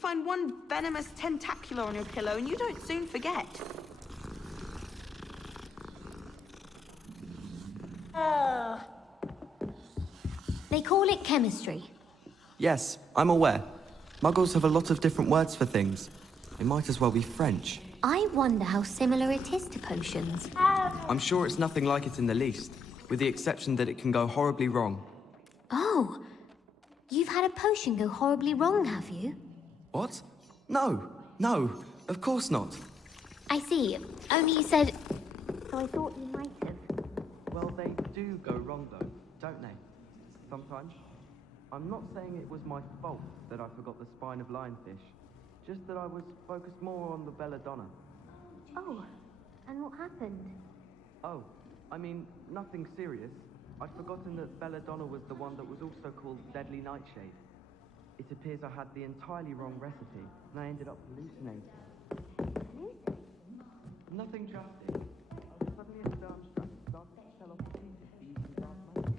You find one venomous tentacular on your pillow and you don't soon forget. They call it chemistry. Yes, I'm aware. Muggles have a lot of different words for things. It might as well be French. I wonder how similar it is to potions. I'm sure it's nothing like it in the least, with the exception that it can go horribly wrong. Oh, you've had a potion go horribly wrong, have you? What? No, of course not. I see. Only you said... So I thought you might have. Well, they do go wrong though, don't they? Sometimes. I'm not saying it was my fault that I forgot the spine of lionfish, just that I was focused more on the belladonna. Oh, and what happened? Oh, I mean, nothing serious. I'd forgotten that belladonna was the one that was also called deadly nightshade. It appears I had the entirely wrong recipe, and I ended up hallucinating. Nothing drastic. I was suddenly at Darmstadt and started to tell off the teacher for using dark magic.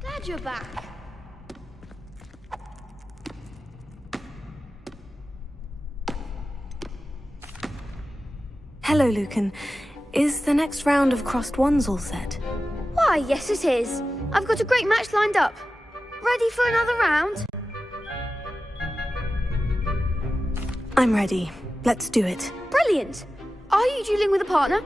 Glad you're back. Hello, Lucan. Is the next round of Crossed Wands all set? Why, yes it is. I've got a great match lined up. Ready for another round? I'm ready. Let's do it. Brilliant. Are you dueling with a partner?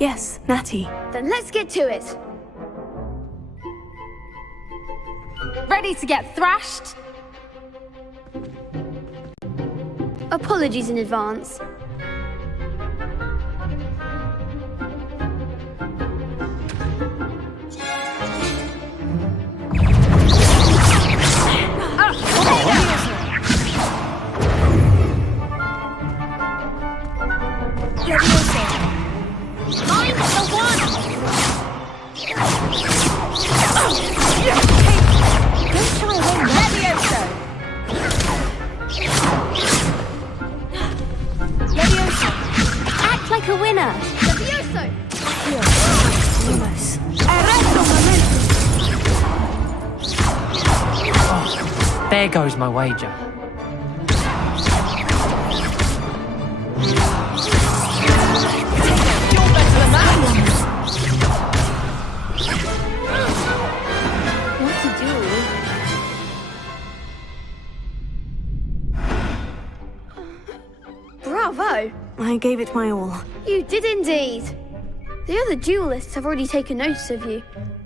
Yes, Natty. Then let's get to it. Ready to get thrashed? Apologies in advance. Act like a winner. Levioso! Lumos. There goes my wager. What to do? Bravo! I gave it my all. You did indeed. The other duelists have already taken notice of you,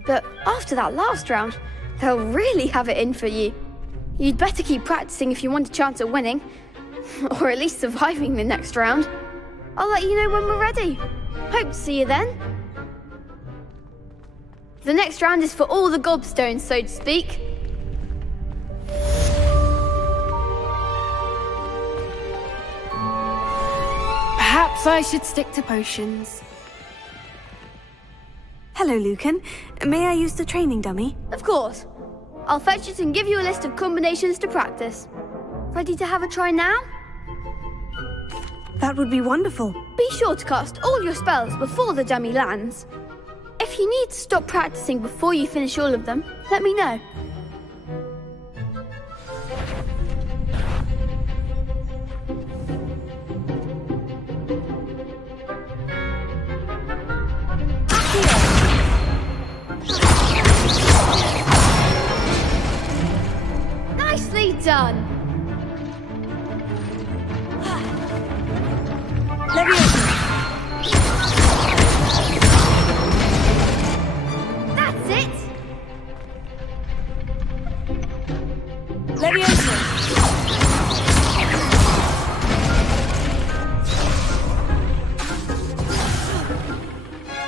but after that last round, they'll really have it in for you. You'd better keep practicing if you want a chance at winning, or at least surviving the next round. I'll let you know when we're ready. Hope to see you then. The next round is for all the gobstones, so to speak. Perhaps I should stick to potions. Hello, Lucan. May I use the training dummy? Of course. I'll fetch it and give you a list of combinations to practice. Ready to have a try now? That would be wonderful. Be sure to cast all your spells before the dummy lands. If you need to stop practicing before you finish all of them, let me know. Nicely done! That's it!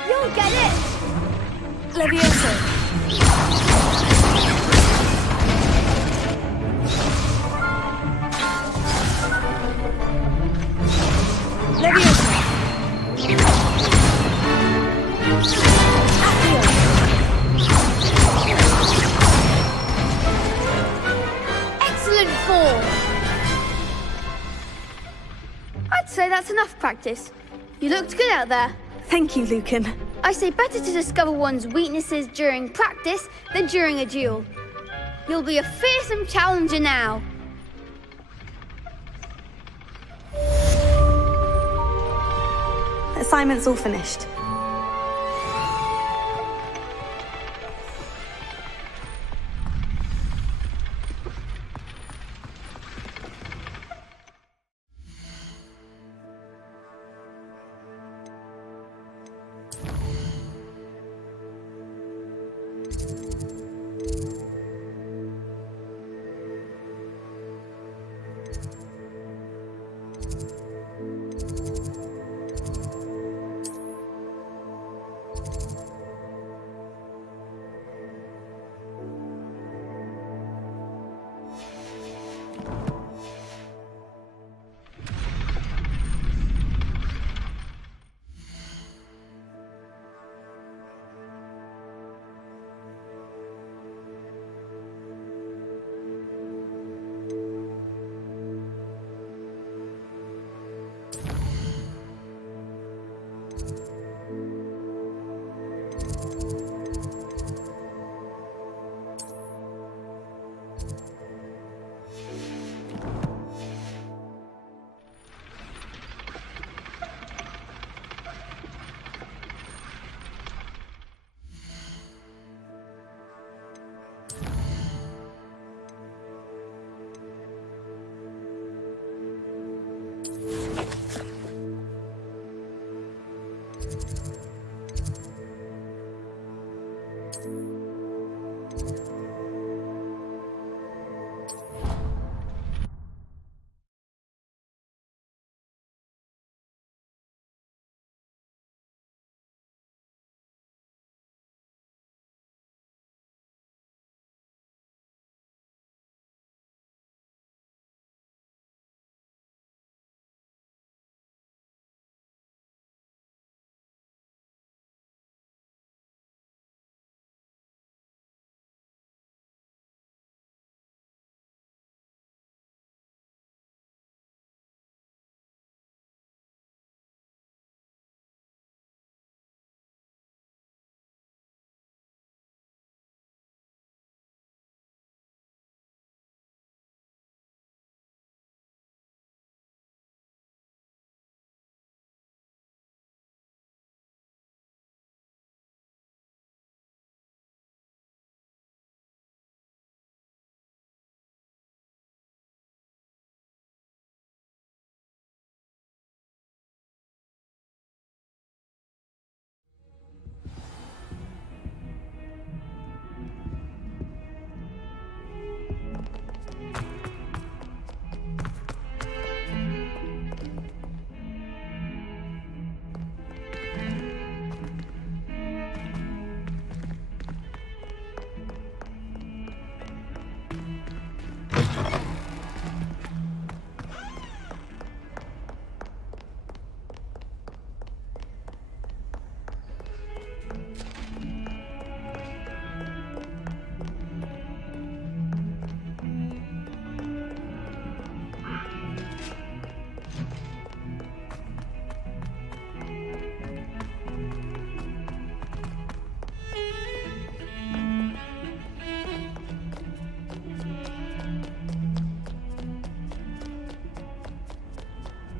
You'll get it! Excellent form! I'd say that's enough practice. You looked good out there. Thank you, Lucan. I say better to discover one's weaknesses during practice than during a duel. You'll be a fearsome challenger now. Assignment's all finished.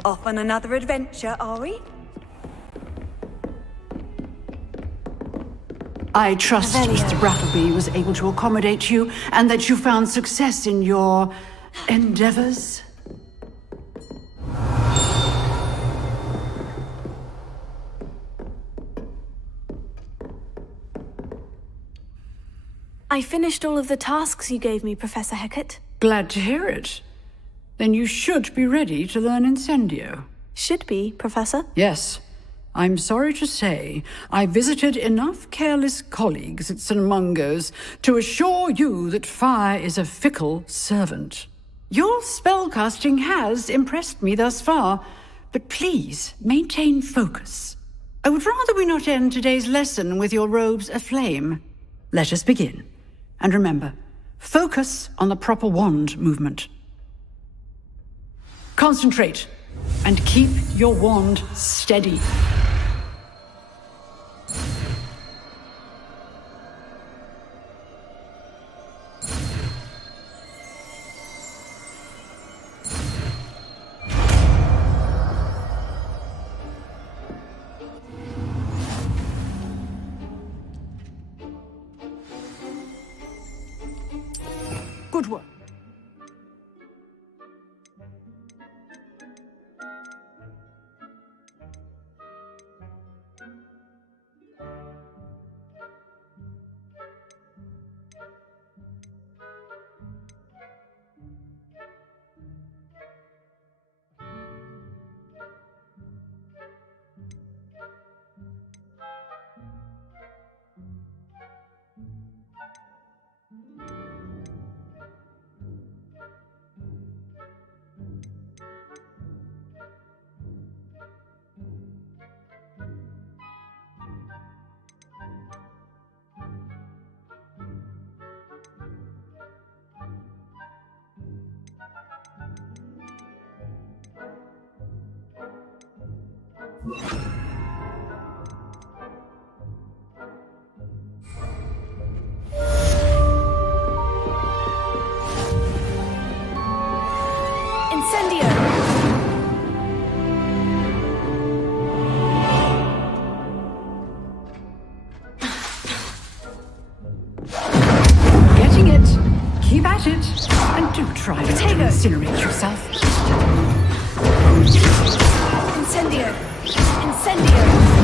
Off on another adventure, are we? I trust Mr. Brattleby was able to accommodate you, and that you found success in your endeavors. I finished all of the tasks you gave me, Professor Hecat. Glad to hear it. Then you should be ready to learn Incendio. Should be, Professor. Yes. I'm sorry to say, I visited enough careless colleagues at St. Mungo's to assure you that fire is a fickle servant. Your spellcasting has impressed me thus far, but please maintain focus. I would rather we not end today's lesson with your robes aflame. Let us begin. And remember, focus on the proper wand movement. Concentrate, and keep your wand steady. Good work. Incendio! Getting it. Keep at it. And do try not to incinerate yourself. Incendio! Incendio!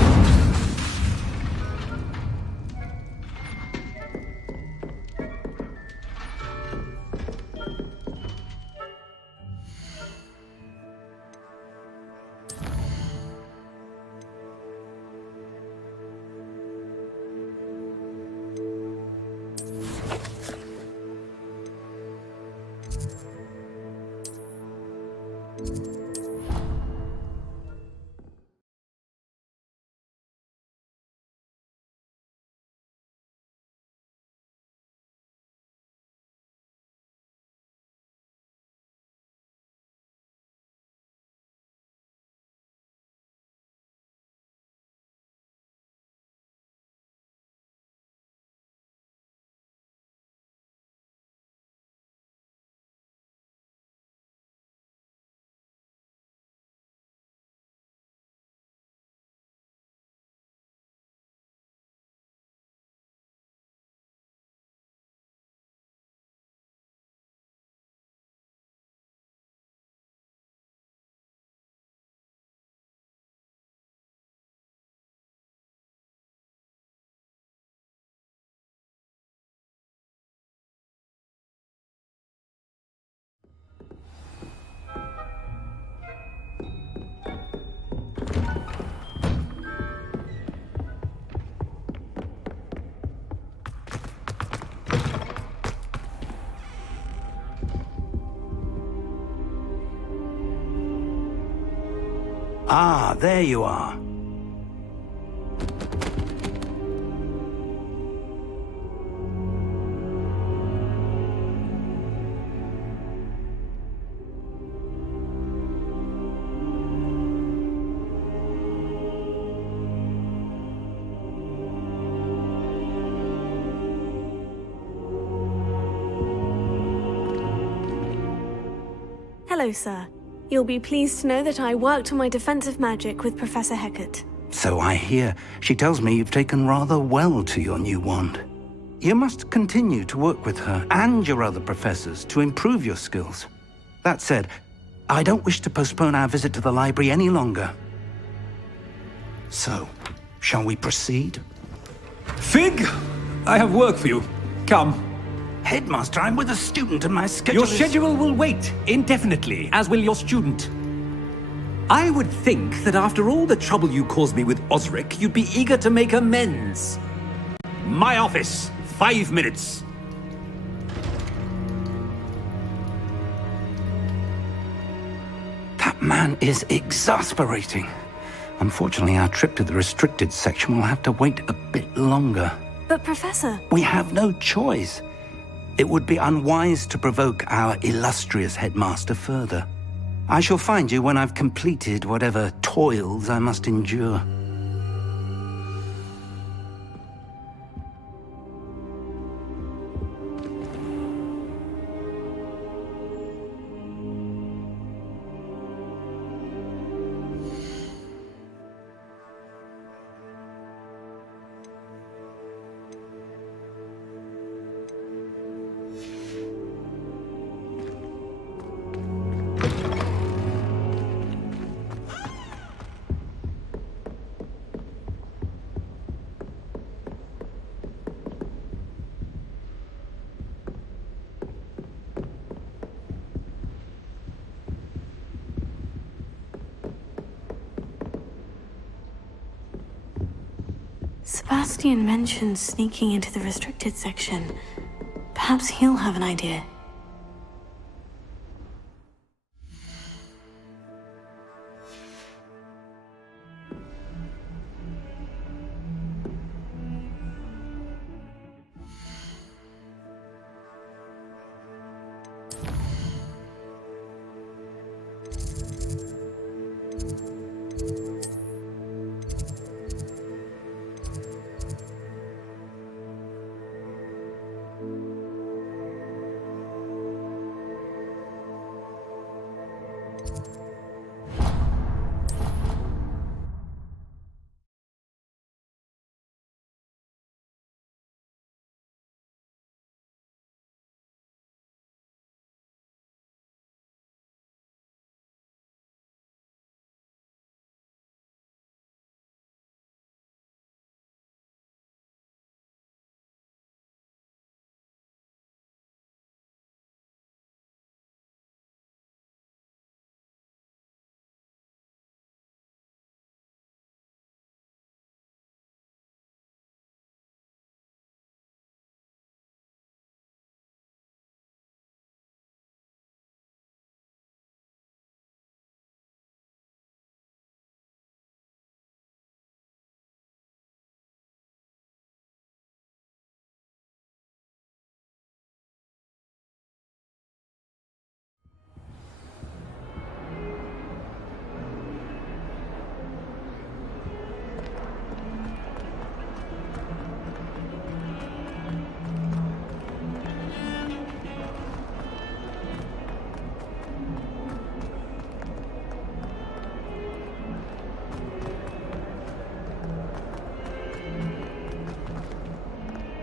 Ah, there you are. Hello, sir. You'll be pleased to know that I worked on my defensive magic with Professor Hecat. So I hear. She tells me you've taken rather well to your new wand. You must continue to work with her and your other professors to improve your skills. That said, I don't wish to postpone our visit to the library any longer. So, shall we proceed? Fig! I have work for you. Come. Headmaster, I'm with a student and my schedule Your schedule will wait indefinitely, as will your student. I would think that after all the trouble you caused me with Osric, you'd be eager to make amends. My office, 5 minutes. That man is exasperating. Unfortunately, our trip to the restricted section will have to wait a bit longer. But Professor... We have no choice. It would be unwise to provoke our illustrious headmaster further. I shall find you when I've completed whatever toils I must endure. Sebastian mentioned sneaking into the restricted section. Perhaps he'll have an idea.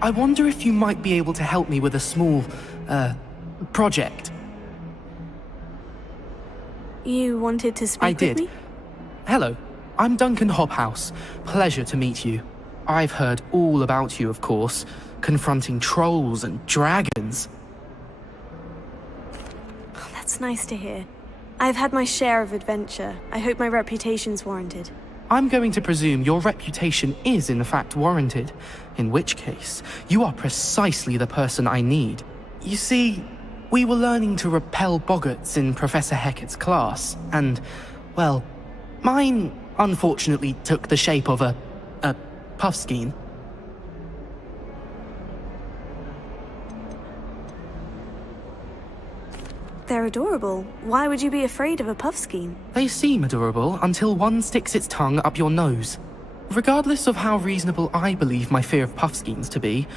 I wonder if you might be able to help me with a small, project. You wanted to speak I with did. me? Hello, I'm Duncan Hobhouse. Pleasure to meet you. I've heard all about you, of course, confronting trolls and dragons. Oh, that's nice to hear. I've had my share of adventure. I hope my reputation's warranted. I'm going to presume your reputation is in fact warranted, in which case, you are precisely the person I need. You see, we were learning to repel boggarts in Professor Hecat's class, and, well, mine unfortunately took the shape of a puffskein. They're adorable. Why would you be afraid of a puffskein? They seem adorable until one sticks its tongue up your nose. Regardless of how reasonable I believe my fear of puffskeins to be,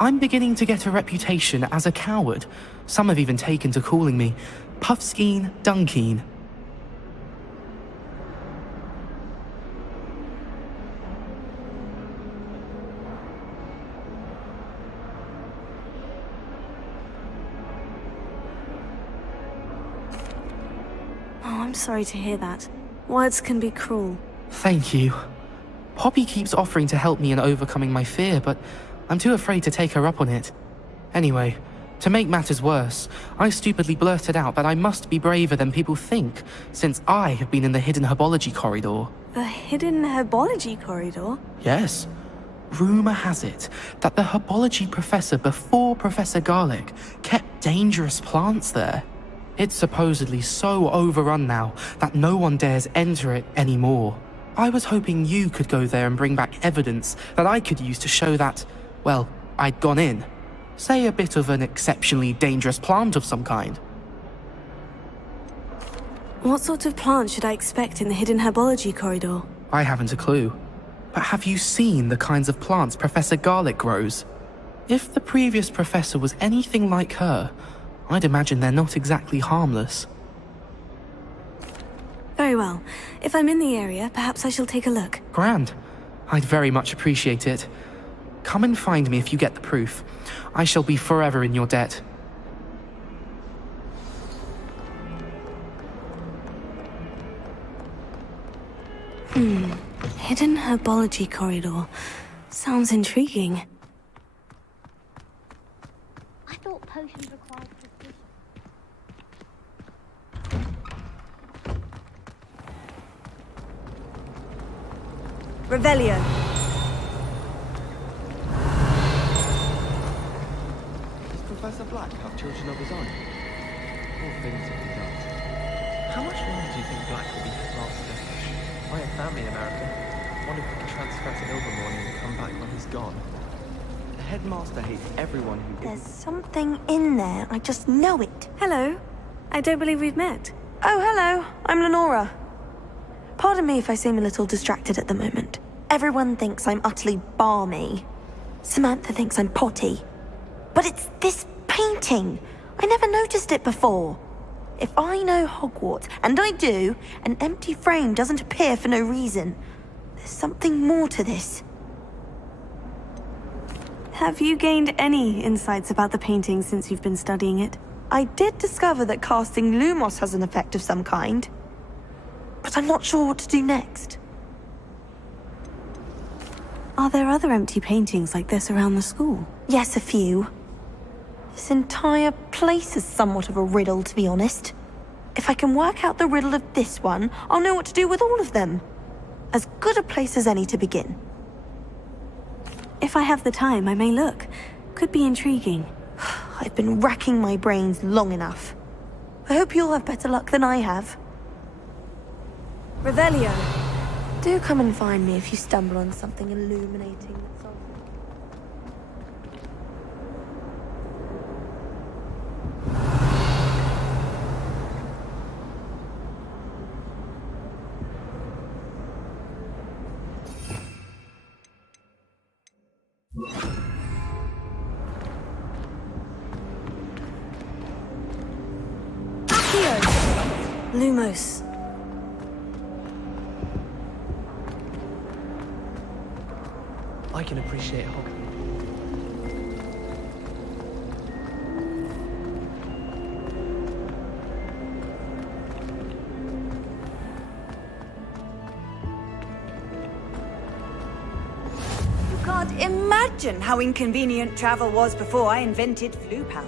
I'm beginning to get a reputation as a coward. Some have even taken to calling me Puffskeen Dunkeen. I'm sorry to hear that. Words can be cruel. Thank you. Poppy keeps offering to help me in overcoming my fear, but I'm too afraid to take her up on it. Anyway, to make matters worse, I stupidly blurted out that I must be braver than people think, since I have been in the hidden herbology corridor. The hidden herbology corridor? Yes. Rumor has it that the herbology professor before Professor Garlic kept dangerous plants there. It's supposedly so overrun now that no one dares enter it anymore. I was hoping you could go there and bring back evidence that I could use to show that, well, I'd gone in. Say a bit of an exceptionally dangerous plant of some kind. What sort of plant should I expect in the hidden herbology corridor? I haven't a clue. But have you seen the kinds of plants Professor Garlic grows? If the previous professor was anything like her, I'd imagine they're not exactly harmless. Very well. If I'm in the area, perhaps I shall take a look. Grand. I'd very much appreciate it. Come and find me if you get the proof. I shall be forever in your debt. Hidden herbology corridor. Sounds intriguing. I thought potions required precision. Revelio. Does Professor Black have children of his own? All things if he does. How much longer do you think Black will be headmaster? I have family in America. Wonder if we can transfer to Ilvermorny and come back when he's gone. The headmaster hates everyone who There's isn't... something in there. I just know it. Hello. I don't believe we've met. Oh, hello. I'm Lenora. Pardon me if I seem a little distracted at the moment. Everyone thinks I'm utterly balmy. Samantha thinks I'm potty. But it's this painting. I never noticed it before. If I know Hogwarts, and I do, an empty frame doesn't appear for no reason. There's something more to this. Have you gained any insights about the painting since you've been studying it? I did discover that casting Lumos has an effect of some kind. But I'm not sure what to do next. Are there other empty paintings like this around the school? Yes, a few. This entire place is somewhat of a riddle, to be honest. If I can work out the riddle of this one, I'll know what to do with all of them. As good a place as any to begin. If I have the time, I may look. Could be intriguing. I've been racking my brains long enough. I hope you'll have better luck than I have. Revelio. Do come and find me if you stumble on something illuminating that's on. Lumos. I can appreciate Hogwarts. You can't imagine how inconvenient travel was before I invented flu powder.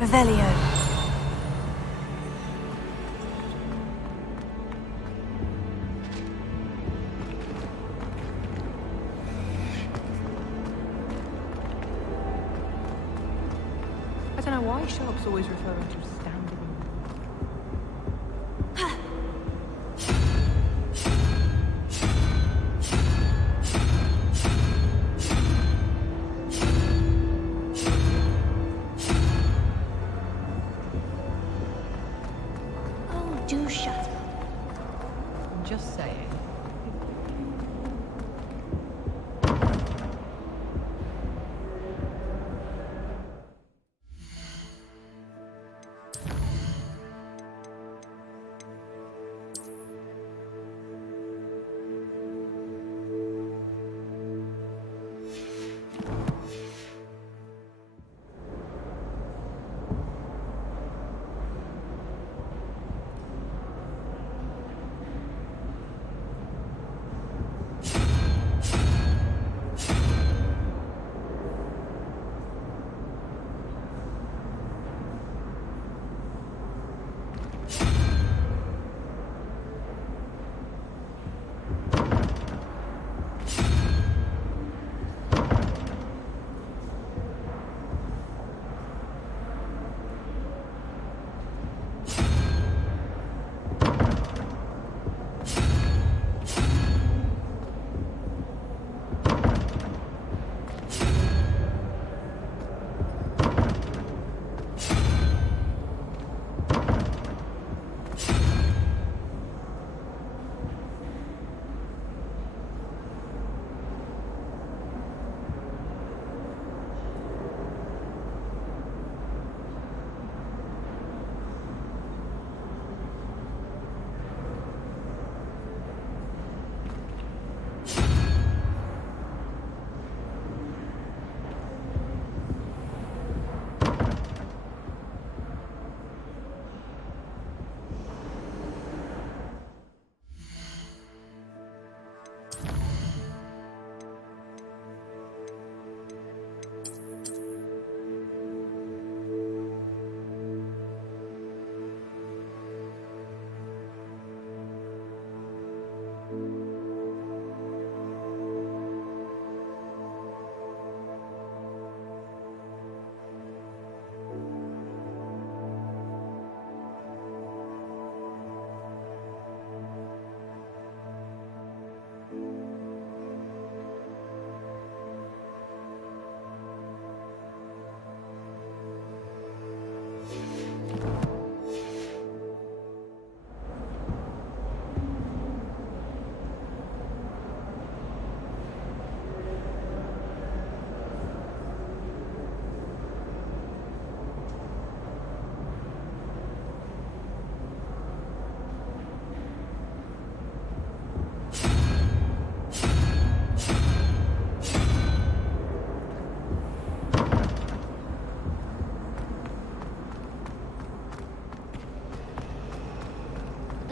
Revelio. I don't know why Sharp's always referring to standing. Oh, do shut up. I'm just saying.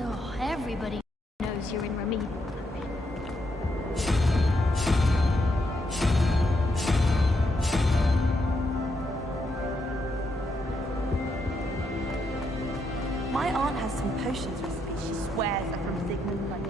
Oh, everybody knows you're in remedial. My aunt has some potions recipes she swears are from Sigmund Lake.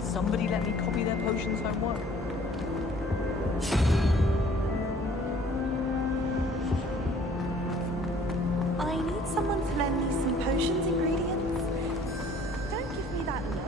Somebody let me copy their potions homework. I need someone to lend me some potions ingredients. Don't give me that look.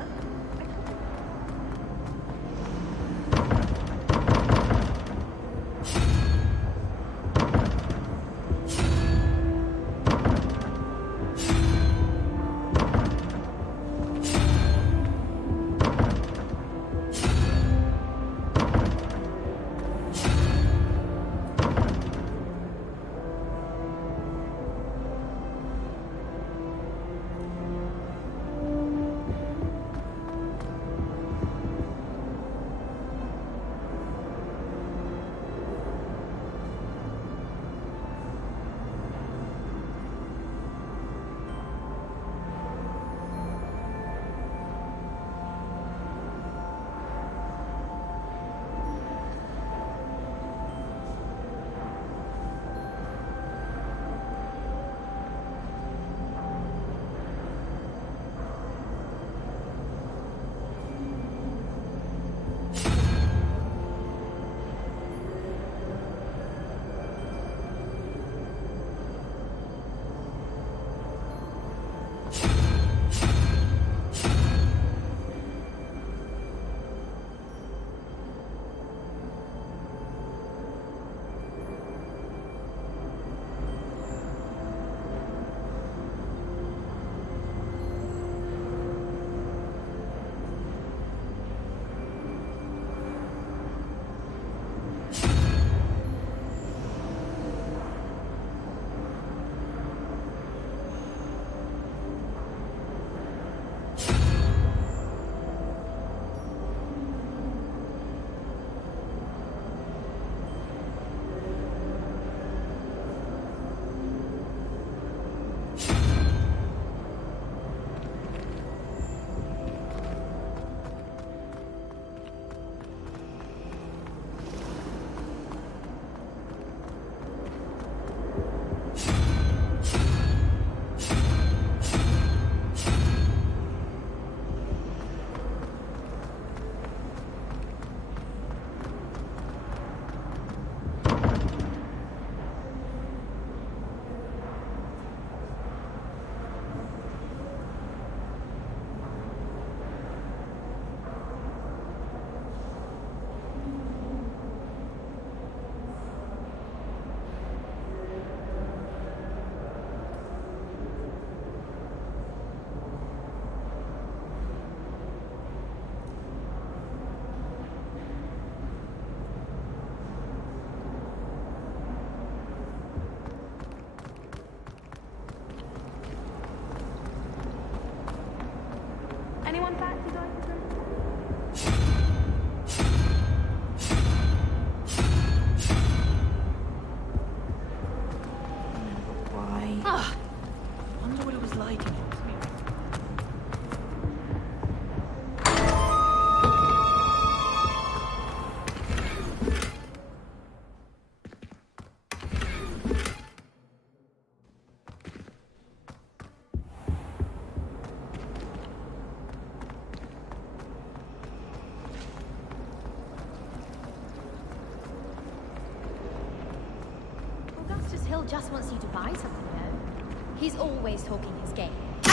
Eustace Hill just wants you to buy something, though. He's always talking his game. Too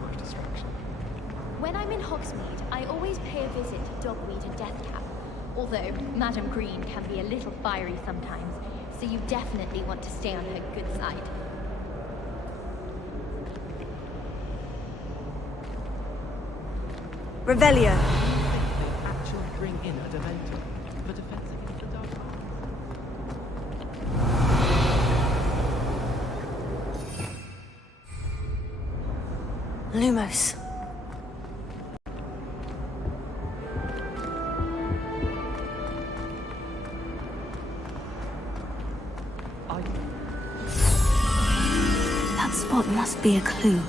much distraction. When I'm in Hogsmeade, I always pay a visit to Dogweed and Deathcap. Although Madam Green can be a little fiery sometimes, so you definitely want to stay on her good side. Revelio. They actually bring in a Dementor for defense against the Dark Arts. Lumos. That spot must be a clue.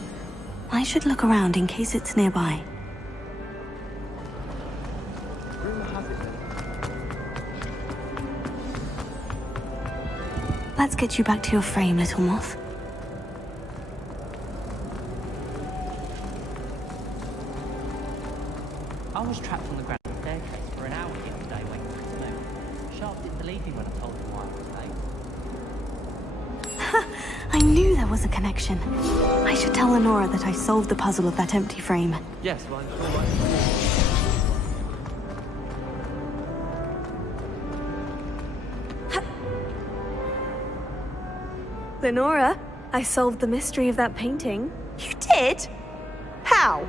I should look around in case it's nearby. Rumor has it then. Let's get you back to your frame, little moth. I was trapped on the ground staircase for an hour yesterday waiting for it to move. Sharp didn't believe me when I told him why I was late. I knew there was a connection. I should tell Lenora that I solved the puzzle of that empty frame. Yes, well, Lenora, I solved the mystery of that painting. You did? How?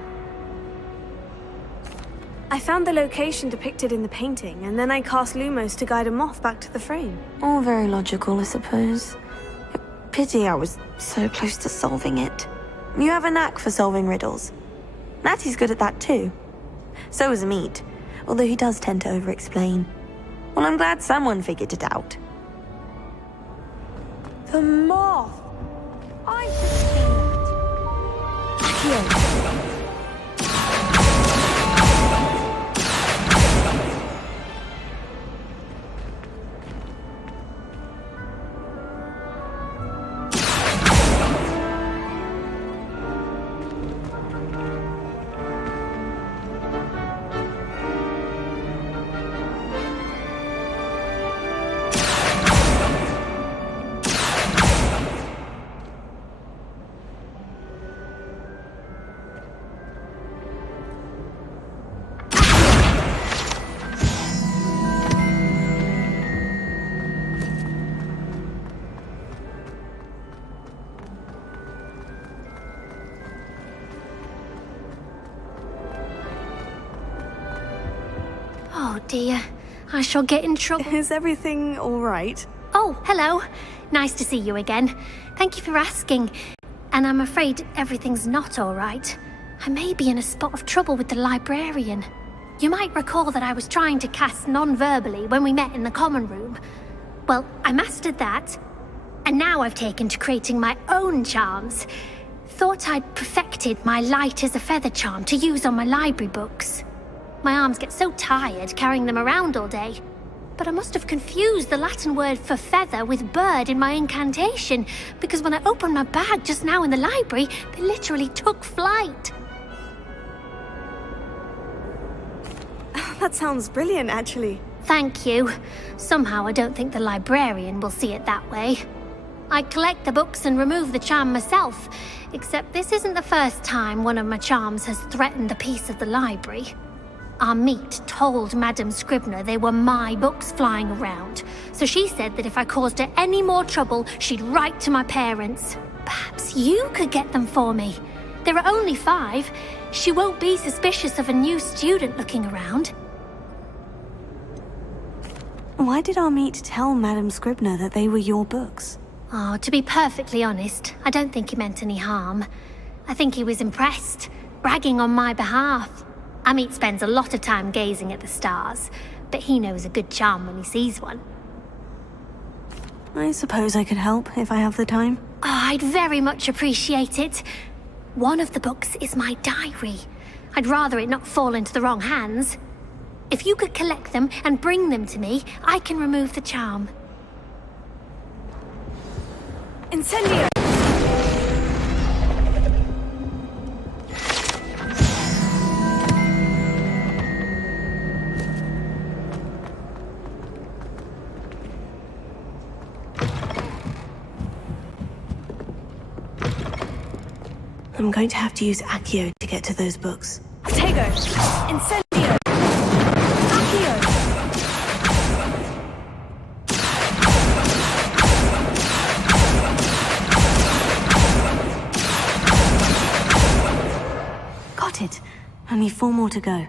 I found the location depicted in the painting, and then I cast Lumos to guide a moth back to the frame. All very logical, I suppose. Pity I was so close to solving it. You have a knack for solving riddles. Natty's good at that too. So is Amit, although he does tend to over-explain. Well, I'm glad someone figured it out. The moth! I should have seen that. Accio. Oh dear, I shall get in trouble. Is everything all right? Oh, hello. Nice to see you again. Thank you for asking. And I'm afraid everything's not all right. I may be in a spot of trouble with the librarian. You might recall that I was trying to cast non-verbally when we met in the common room. Well, I mastered that. And now I've taken to creating my own charms. Thought I'd perfected my light as a feather charm to use on my library books. My arms get so tired carrying them around all day. But I must have confused the Latin word for feather with bird in my incantation, because when I opened my bag just now in the library, they literally took flight. That sounds brilliant, actually. Thank you. Somehow I don't think the librarian will see it that way. I collect the books and remove the charm myself, except this isn't the first time one of my charms has threatened the peace of the library. Amit told Madame Scribner they were my books flying around, so she said that if I caused her any more trouble, she'd write to my parents. Perhaps you could get them for me. There are only 5. She won't be suspicious of a new student looking around. Why did Amit tell Madame Scribner that they were your books? Oh, to be perfectly honest, I don't think he meant any harm. I think he was impressed, bragging on my behalf. Amit spends a lot of time gazing at the stars, but he knows a good charm when he sees one. I suppose I could help if I have the time. Oh, I'd very much appreciate it. One of the books is my diary. I'd rather it not fall into the wrong hands. If you could collect them and bring them to me, I can remove the charm. Incendio! I'm going to have to use Accio to get to those books. Tego! Incendio! Accio! Got it. Only 4 more to go.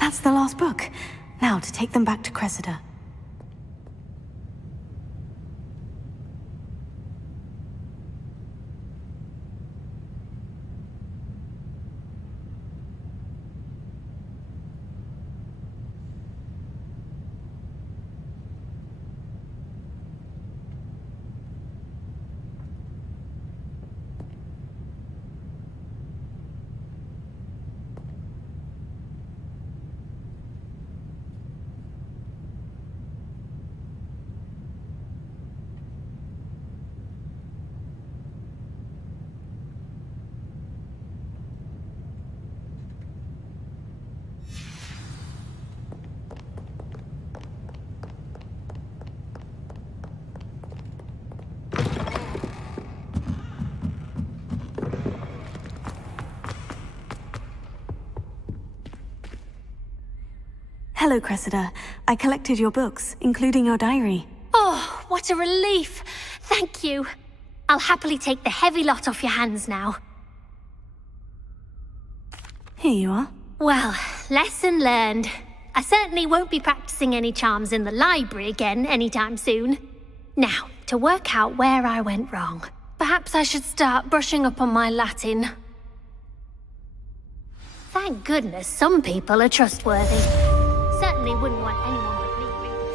That's the last book. Now to take them back to Cressida. Hello, Cressida. I collected your books, including your diary. Oh, what a relief. Thank you. I'll happily take the heavy lot off your hands now. Here you are. Well, lesson learned. I certainly won't be practicing any charms in the library again anytime soon. Now, to work out where I went wrong. Perhaps I should start brushing up on my Latin. Thank goodness some people are trustworthy. Certainly wouldn't want anyone but me reading.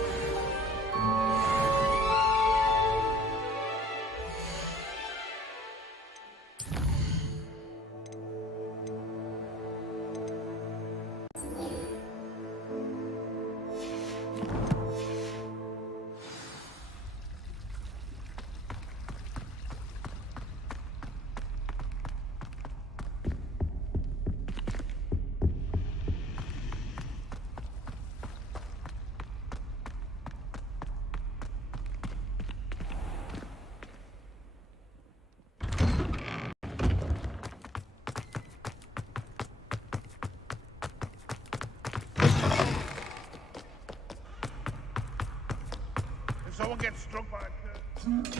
Someone gets struck by a curse.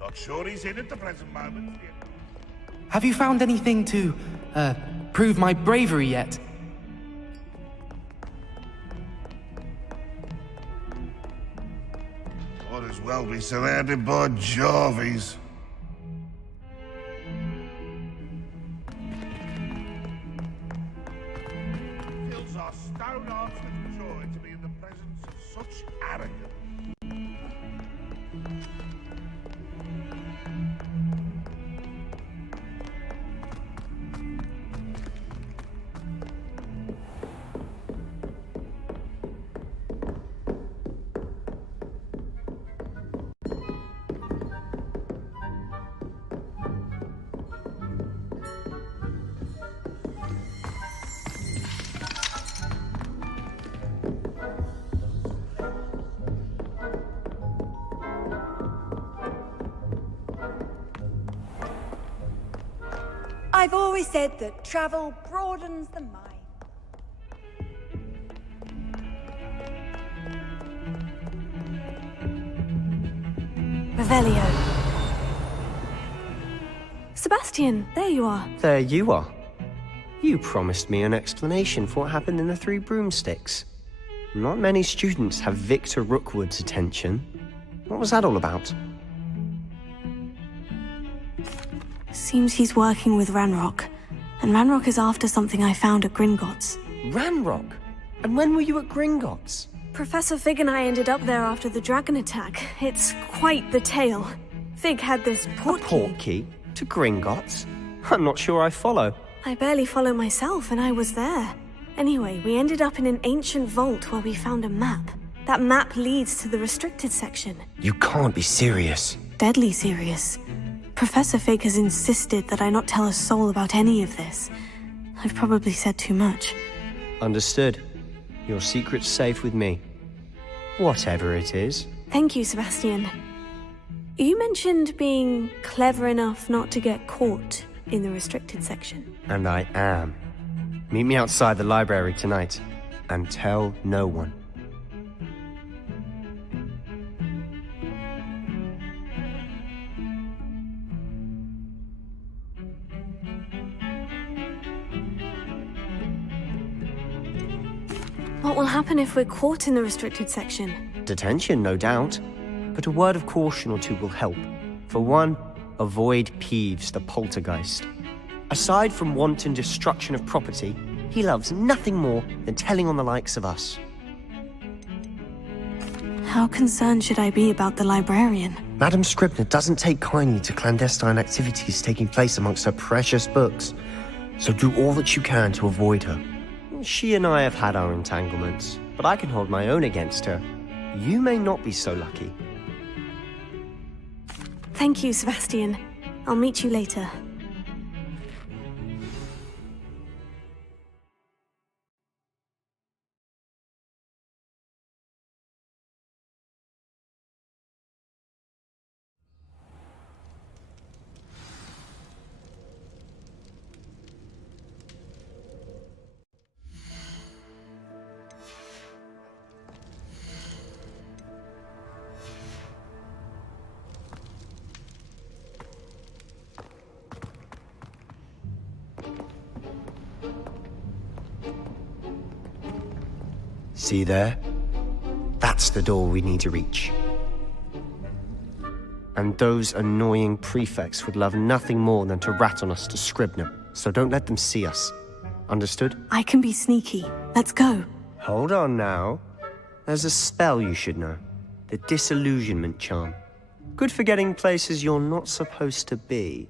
Not sure he's in at the present moment. Have you found anything to, prove my bravery yet? Might as well be surrounded by Jarvies. Fills our stone hearts with joy to be in the presence of such arrogance. I've always said that travel broadens the mind. Revelio. Sebastian, there you are. There you are. You promised me an explanation for what happened in the Three Broomsticks. Not many students have Victor Rookwood's attention. What was that all about? Seems he's working with Ranrock. And Ranrock is after something I found at Gringotts. Ranrock? And when were you at Gringotts? Professor Fig and I ended up there after the dragon attack. It's quite the tale. Fig had this port key. Portkey? To Gringotts? I'm not sure I follow. I barely follow myself, and I was there. Anyway, we ended up in an ancient vault where we found a map. That map leads to the restricted section. You can't be serious. Deadly serious. Professor Fig has insisted that I not tell a soul about any of this. I've probably said too much. Understood. Your secret's safe with me. Whatever it is. Thank you, Sebastian. You mentioned being clever enough not to get caught in the restricted section. And I am. Meet me outside the library tonight, and tell no one. What will happen if we're caught in the restricted section? Detention, no doubt. But a word of caution or two will help. For one, avoid Peeves, the poltergeist. Aside from wanton destruction of property, he loves nothing more than telling on the likes of us. How concerned should I be about the librarian? Madame Scribner doesn't take kindly to clandestine activities taking place amongst her precious books, so do all that you can to avoid her. She and I have had our entanglements, but I can hold my own against her. You may not be so lucky. Thank you, Sebastian. I'll meet you later. See there? That's the door we need to reach. And those annoying prefects would love nothing more than to rat on us to Scribner, so don't let them see us. Understood? I can be sneaky. Let's go. Hold on now. There's a spell you should know. The Disillusionment Charm. Good for getting places you're not supposed to be.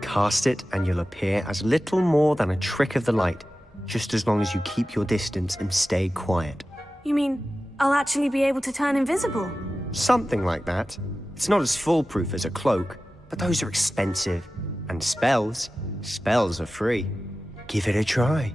Cast it and you'll appear as little more than a trick of the light, just as long as you keep your distance and stay quiet. You mean I'll actually be able to turn invisible? Something like that. It's not as foolproof as a cloak, but those are expensive. And spells are free. Give it a try.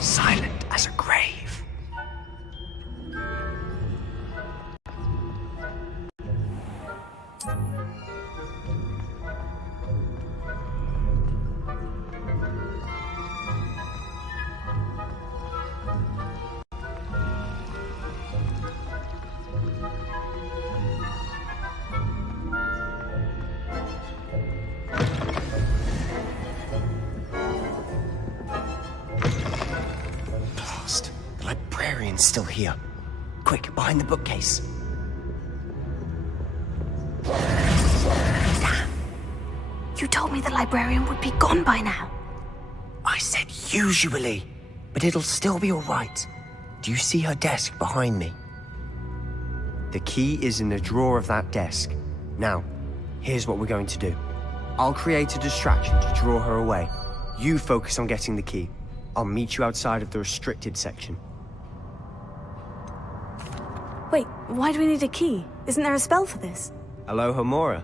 Silent as a grave. Still here. Quick, behind the bookcase. Damn. You told me the librarian would be gone by now. I said usually, but it'll still be all right. Do you see her desk behind me? The key is in the drawer of that desk. Now, here's what we're going to do. I'll create a distraction to draw her away. You focus on getting the key. I'll meet you outside of the restricted section. Wait, why do we need a key? Isn't there a spell for this? Alohomora.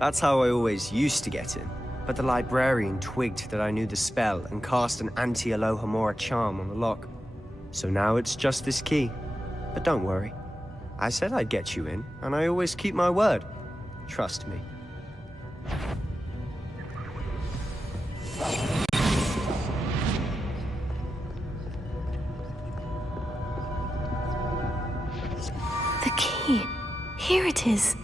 That's how I always used to get in. But the librarian twigged that I knew the spell and cast an anti-Alohomora charm on the lock. So now it's just this key. But don't worry. I said I'd get you in, and I always keep my word. Trust me. The key. Here it is.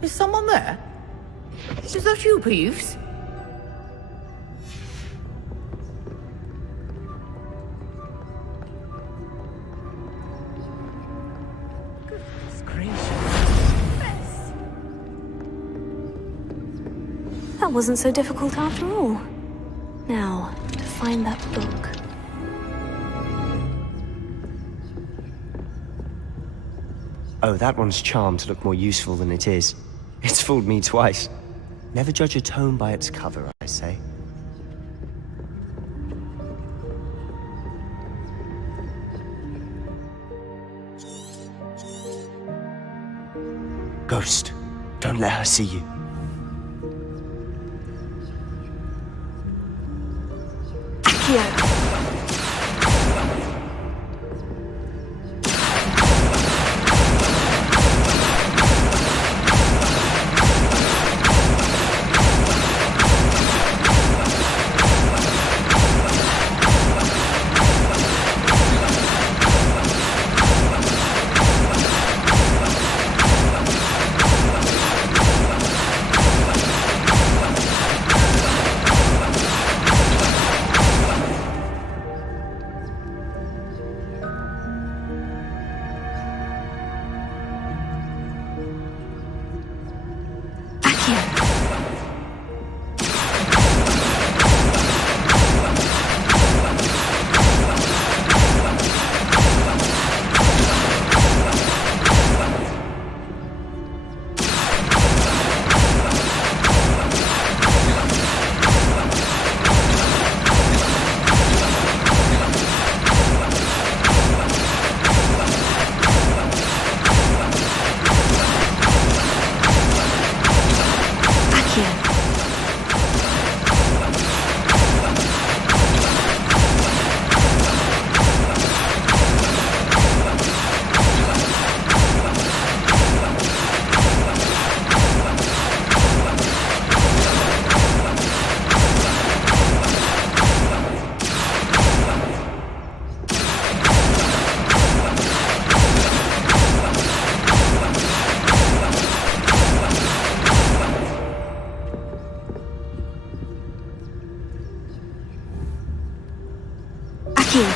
Is someone there? Is that you, Peeves? Goodness gracious. That wasn't so difficult after all. Now, to find that book. Oh, that one's charmed to look more useful than it is. It's fooled me twice. Never judge a tome by its cover, I say. Ghost, don't let her see you. Accio!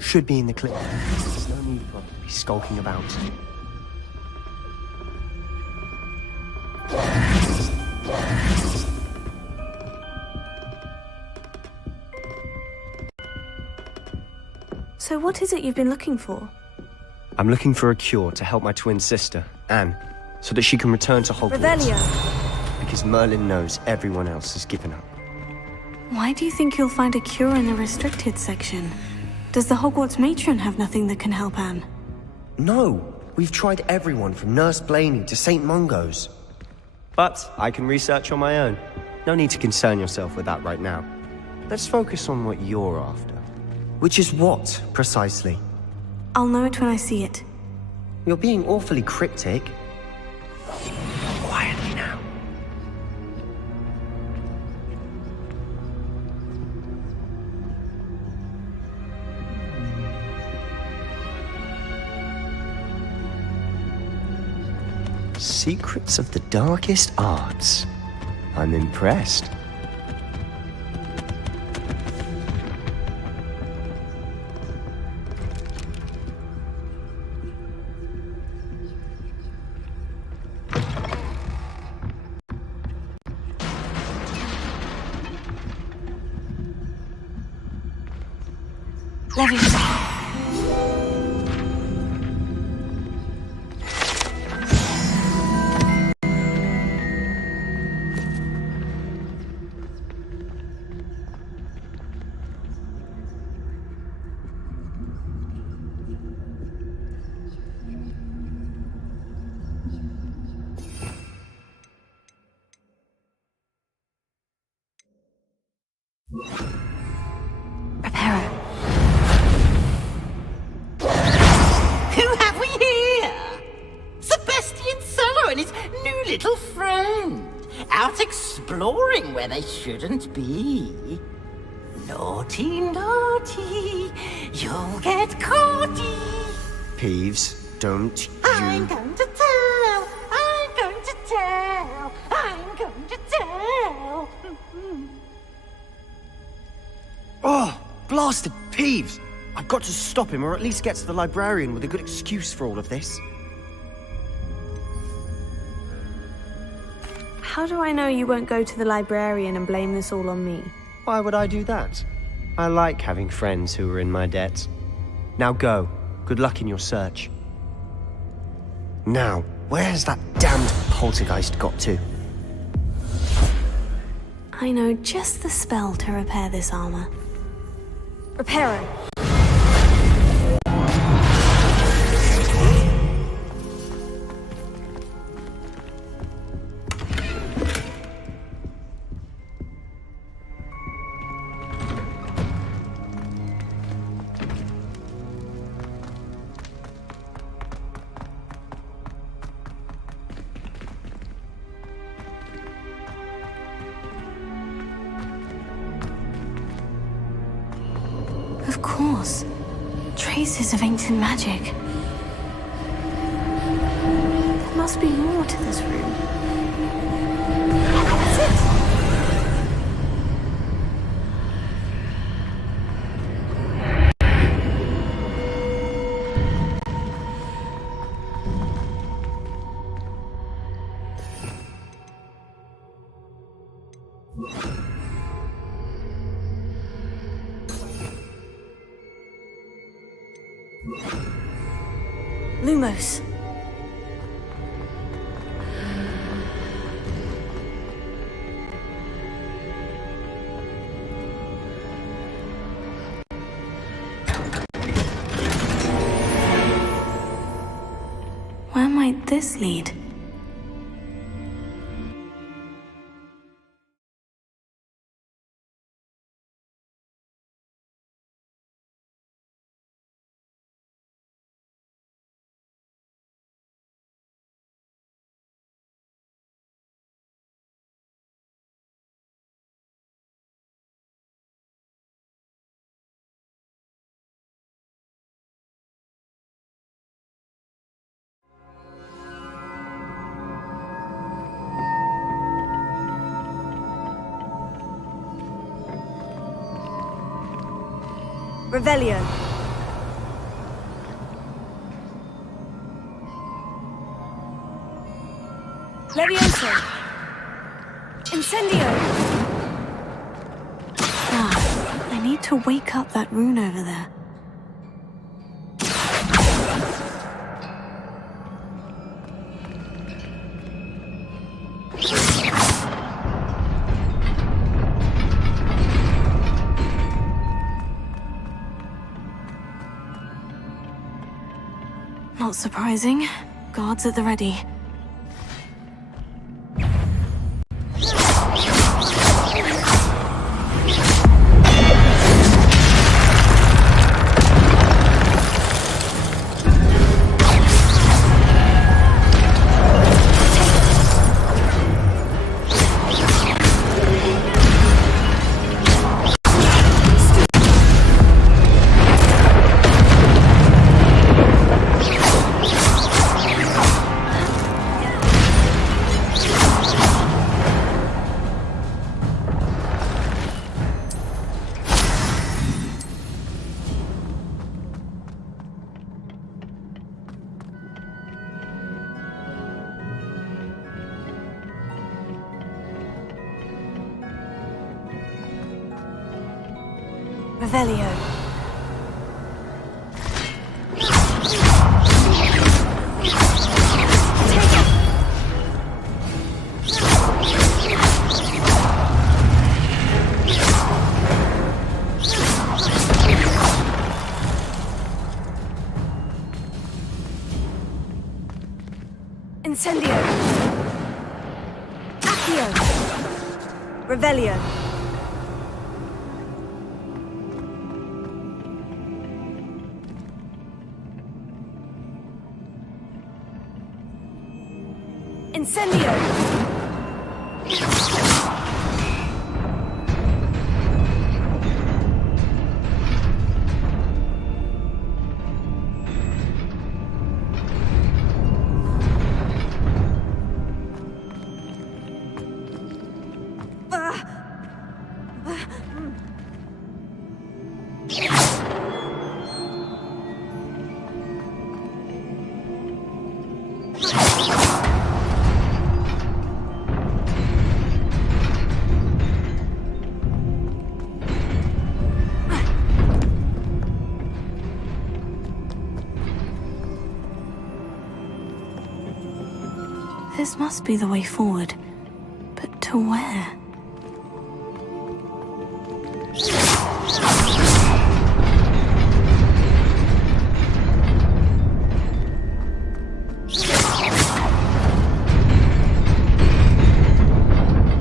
Should be in the clip. There's no need for her to be skulking about. So what is it you've been looking for? I'm looking for a cure to help my twin sister, Anne, so that she can return to Hogwarts. Revelio! Because Merlin knows everyone else has given up. Why do you think you'll find a cure in the restricted section? Does the Hogwarts matron have nothing that can help Anne? No! We've tried everyone from Nurse Blaney to St. Mungo's. But I can research on my own. No need to concern yourself with that right now. Let's focus on what you're after. Which is what, precisely? I'll know it when I see it. You're being awfully cryptic. Quietly now. Secrets of the darkest arts. I'm impressed. Who have we here? Sebastian Cello and his new little friend. Out exploring where they shouldn't be. Naughty, naughty. You'll get caughty. Peeves, don't you... I'm going to tell. I'm going to tell. I'm going to tell. Oh, blasted Peeves! I've got to stop him, or at least get to the librarian with a good excuse for all of this. How do I know you won't go to the librarian and blame this all on me? Why would I do that? I like having friends who are in my debt. Now go. Good luck in your search. Now, where's that damned poltergeist got to? I know just the spell to repair this armor. Reparo. Of course. Traces of ancient magic. There must be more to this room. That's it! Lumos. Where might this lead? Revelio. Levioso. Incendio. Ah, I need to wake up that rune over there. Not surprising. Guards at the ready. Revelio. Incendio. Accio. Revelio. Incendio. This must be the way forward. But to where?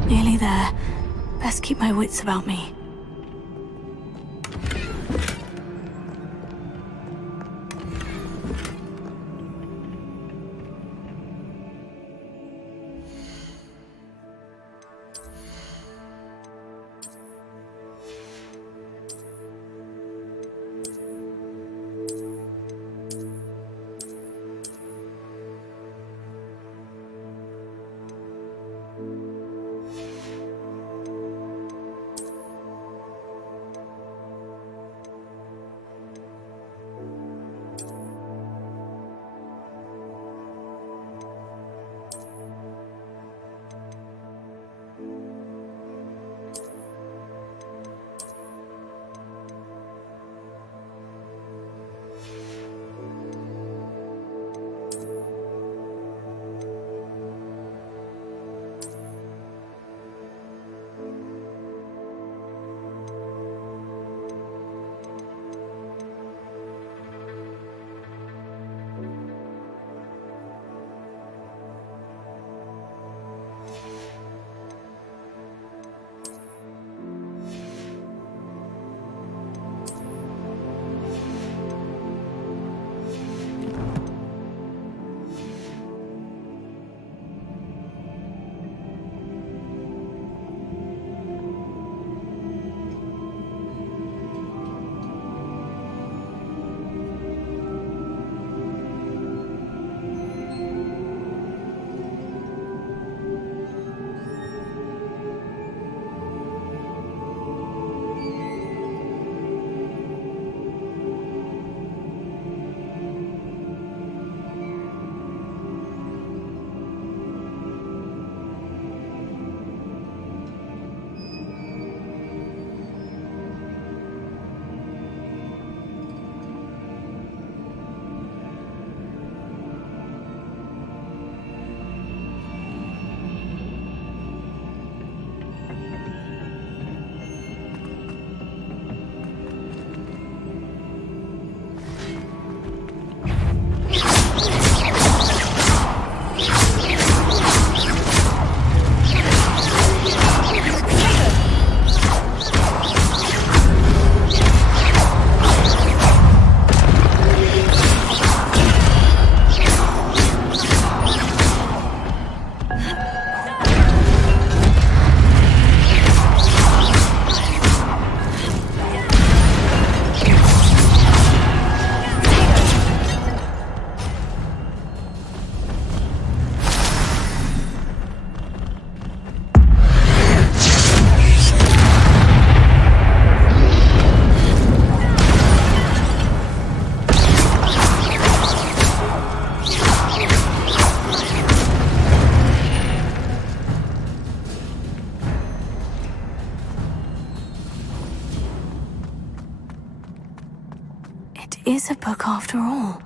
Nearly there. Best keep my wits about me. is a book after all.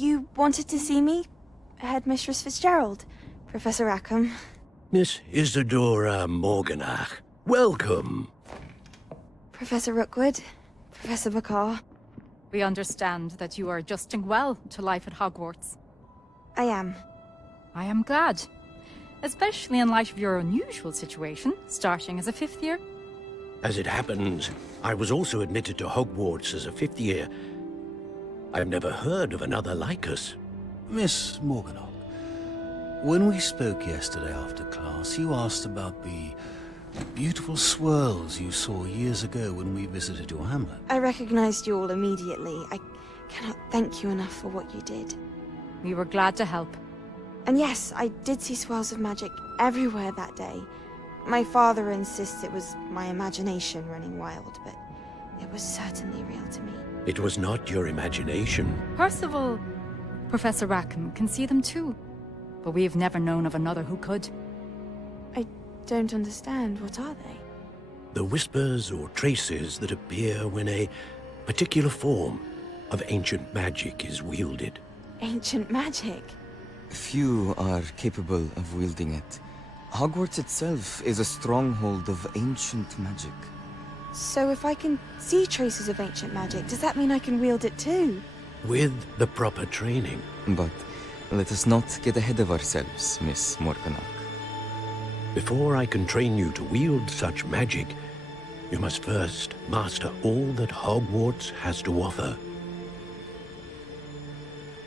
You wanted to see me? Headmistress Fitzgerald? Professor Rackham? Miss Isadora Morganach, welcome. Professor Rookwood? Professor Bakar? We understand that you are adjusting well to life at Hogwarts. I am. I am glad. Especially in light of your unusual situation, starting as a 5th year. As it happens, I was also admitted to Hogwarts as a 5th year. I've never heard of another like us. Miss Morganach, when we spoke yesterday after class, you asked about the beautiful swirls you saw years ago when we visited your hamlet. I recognized you all immediately. I cannot thank you enough for what you did. We were glad to help. And yes, I did see swirls of magic everywhere that day. My father insists it was my imagination running wild, but it was certainly real to me. It was not your imagination. Percival, Professor Rackham can see them too. But we've never known of another who could. I don't understand. What are they? The whispers or traces that appear when a particular form of ancient magic is wielded. Ancient magic? Few are capable of wielding it. Hogwarts itself is a stronghold of ancient magic. So if I can see traces of ancient magic, does that mean I can wield it too? With the proper training. But let us not get ahead of ourselves, Miss Morganach. Before I can train you to wield such magic, you must first master all that Hogwarts has to offer.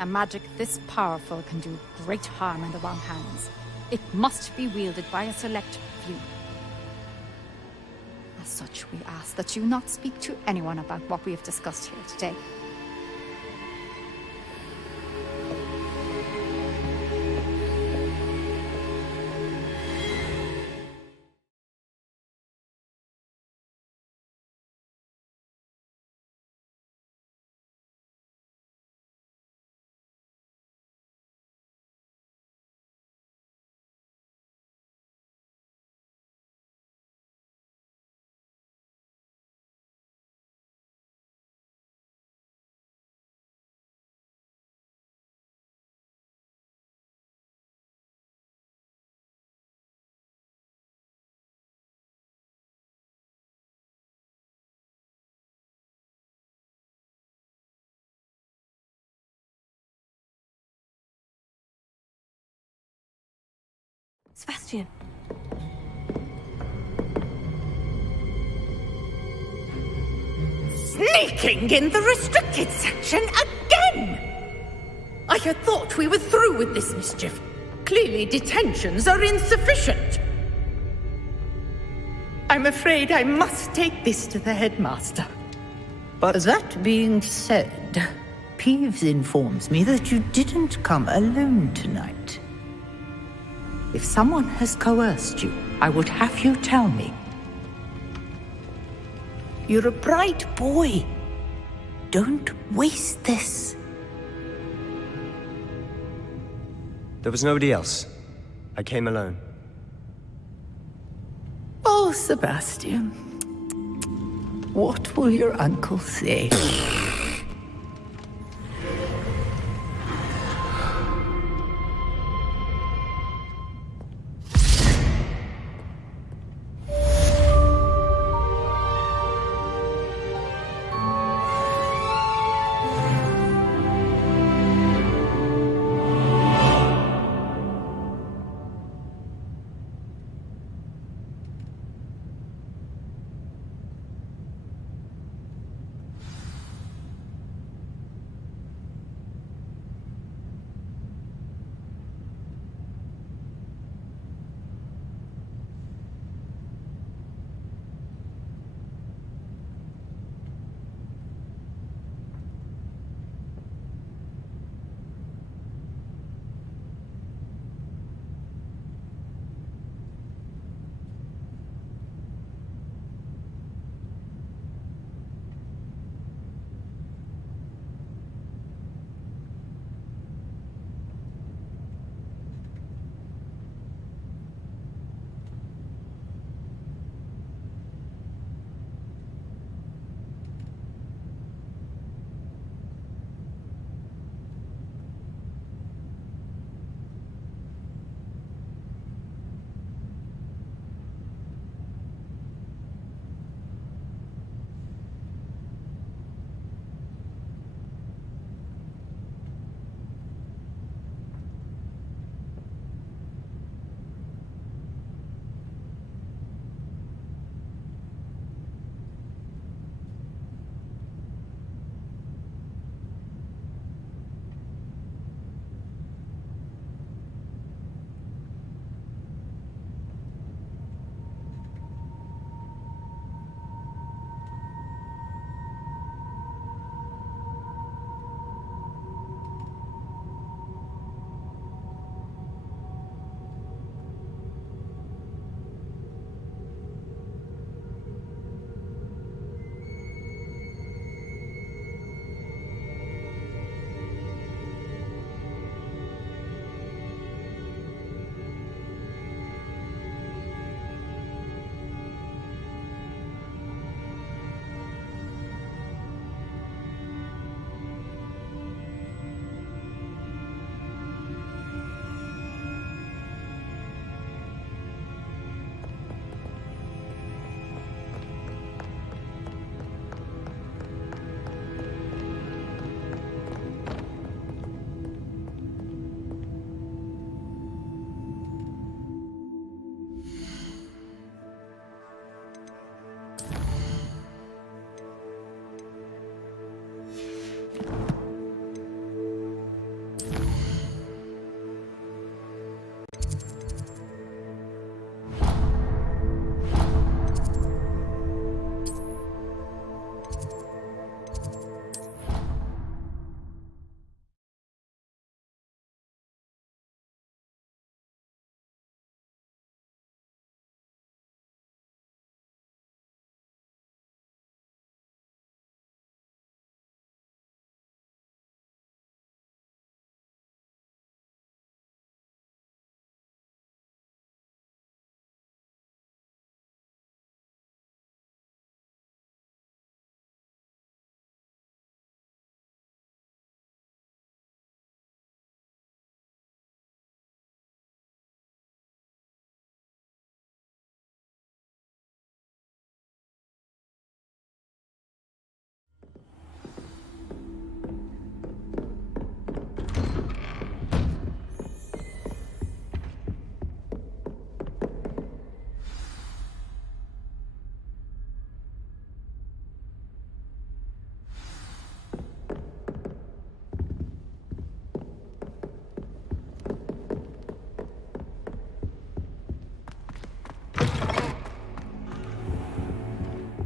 A magic this powerful can do great harm in the wrong hands. It must be wielded by a select few. As such, we ask that you not speak to anyone about what we have discussed here today. Sebastian. Sneaking in the restricted section again! I had thought we were through with this mischief. Clearly detentions are insufficient. I'm afraid I must take this to the headmaster. But that being said, Peeves informs me that you didn't come alone tonight. If someone has coerced you, I would have you tell me. You're a bright boy. Don't waste this. There was nobody else. I came alone. Oh, Sebastian. What will your uncle say?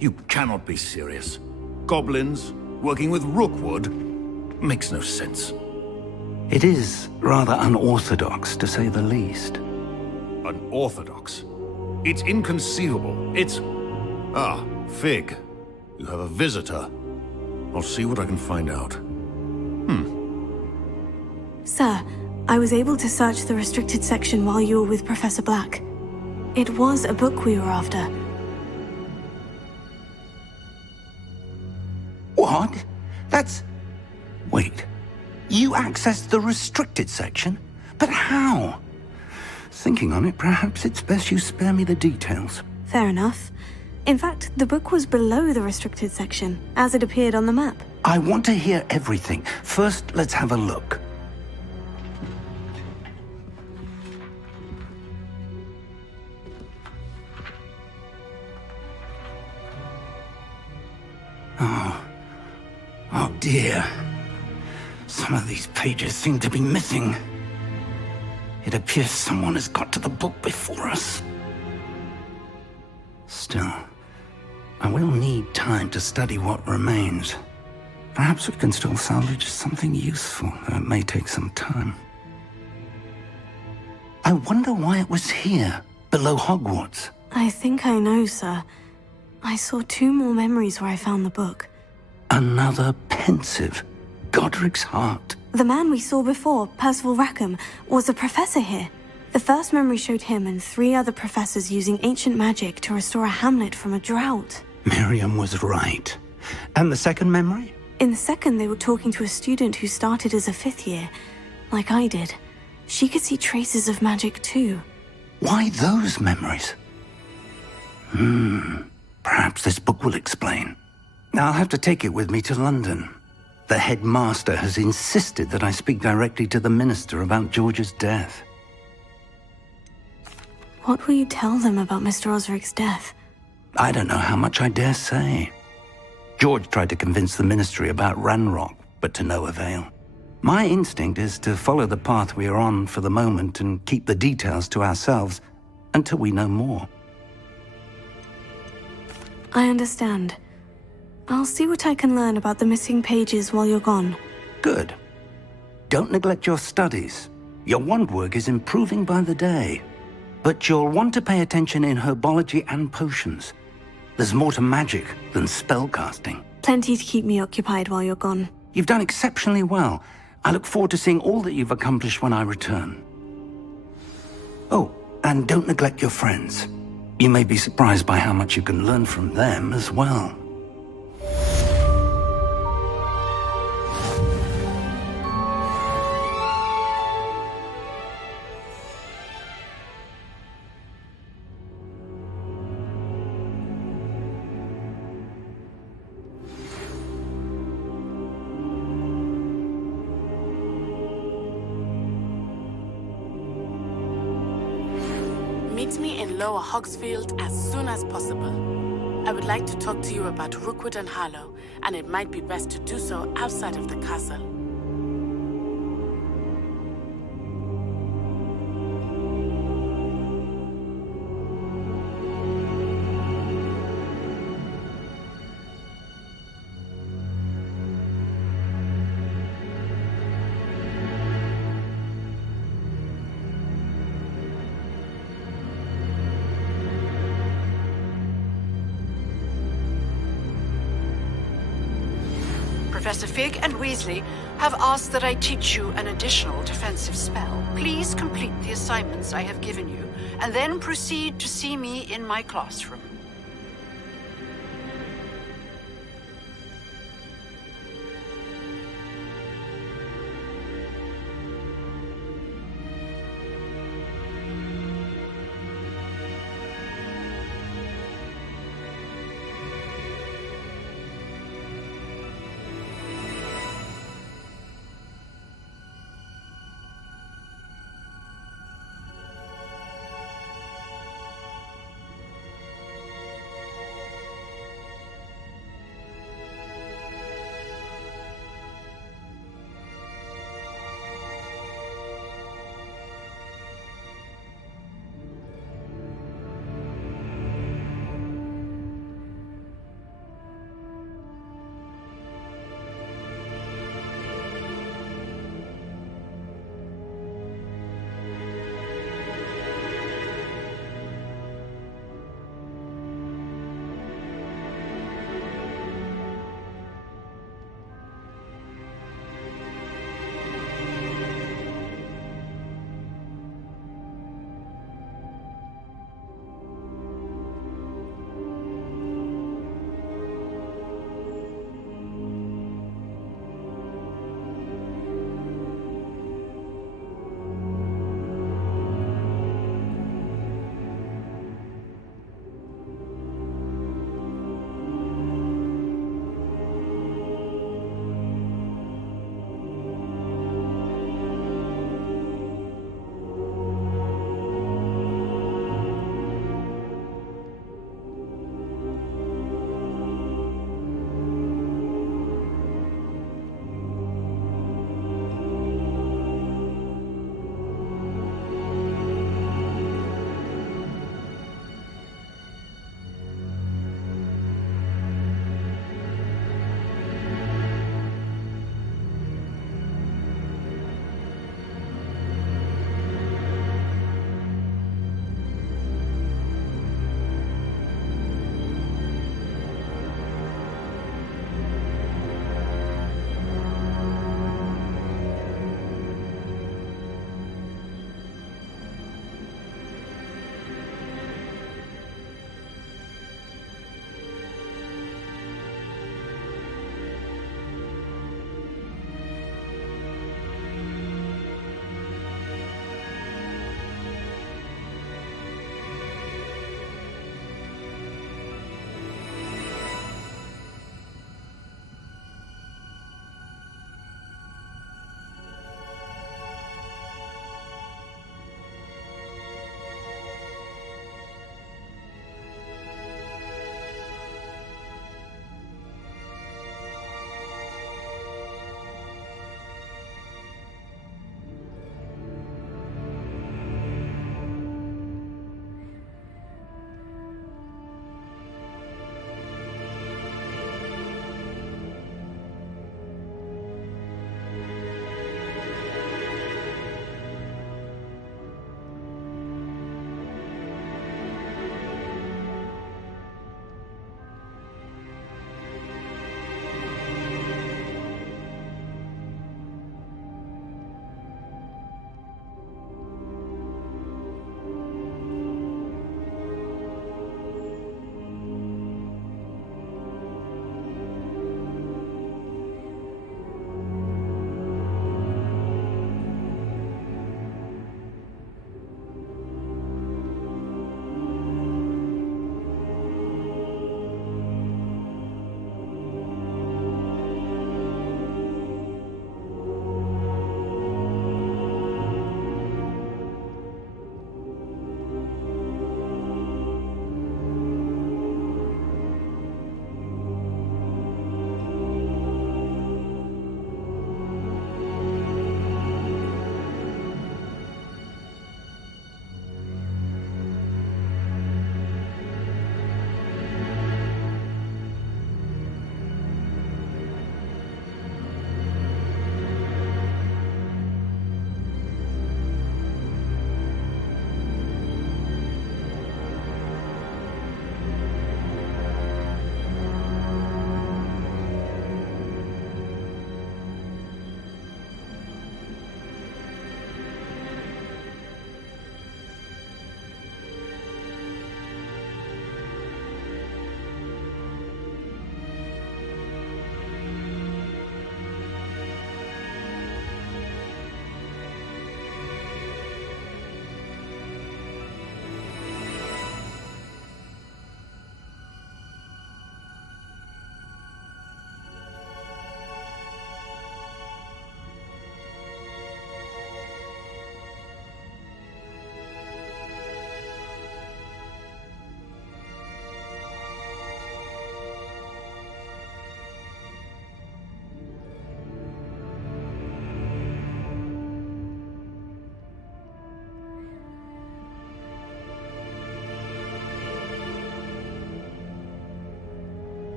You cannot be serious. Goblins working with Rookwood makes no sense. It is rather unorthodox, to say the least. Unorthodox? It's inconceivable. It's... Ah, Fig. You have a visitor. I'll see what I can find out. Sir, I was able to search the restricted section while you were with Professor Black. It was a book we were after. What? That's... Wait. You accessed the restricted section? But how? Thinking on it, perhaps it's best you spare me the details. Fair enough. In fact, the book was below the restricted section, as it appeared on the map. I want to hear everything. First, let's have a look. Oh dear. Some of these pages seem to be missing. It appears someone has got to the book before us. Still, I will need time to study what remains. Perhaps we can still salvage something useful, though it may take some time. I wonder why it was here, below Hogwarts. I think I know, sir. I saw 2 more memories where I found the book. Another pensive. Godric's heart. The man we saw before, Percival Rackham, was a professor here. The first memory showed him and 3 other professors using ancient magic to restore a hamlet from a drought. Miriam was right. And the second memory? In the second, they were talking to a student who started as a 5th year, like I did. She could see traces of magic too. Why those memories? Perhaps this book will explain. I'll have to take it with me to London. The headmaster has insisted that I speak directly to the minister about George's death. What will you tell them about Mr. Osric's death? I don't know how much I dare say. George tried to convince the ministry about Ranrock, but to no avail. My instinct is to follow the path we are on for the moment and keep the details to ourselves until we know more. I understand. I'll see what I can learn about the missing pages while you're gone. Good. Don't neglect your studies. Your wand work is improving by the day. But you'll want to pay attention in herbology and potions. There's more to magic than spellcasting. Plenty to keep me occupied while you're gone. You've done exceptionally well. I look forward to seeing all that you've accomplished when I return. Oh, and don't neglect your friends. You may be surprised by how much you can learn from them as well. Meet me in Lower Hogsfield as soon as possible. I would like to talk to you about Rookwood and Harlow, and it might be best to do so outside of the castle. Professor Fig and Weasley have asked that I teach you an additional defensive spell. Please complete the assignments I have given you, and then proceed to see me in my classroom.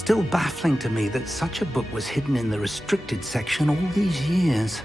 Still baffling to me that such a book was hidden in the restricted section all these years.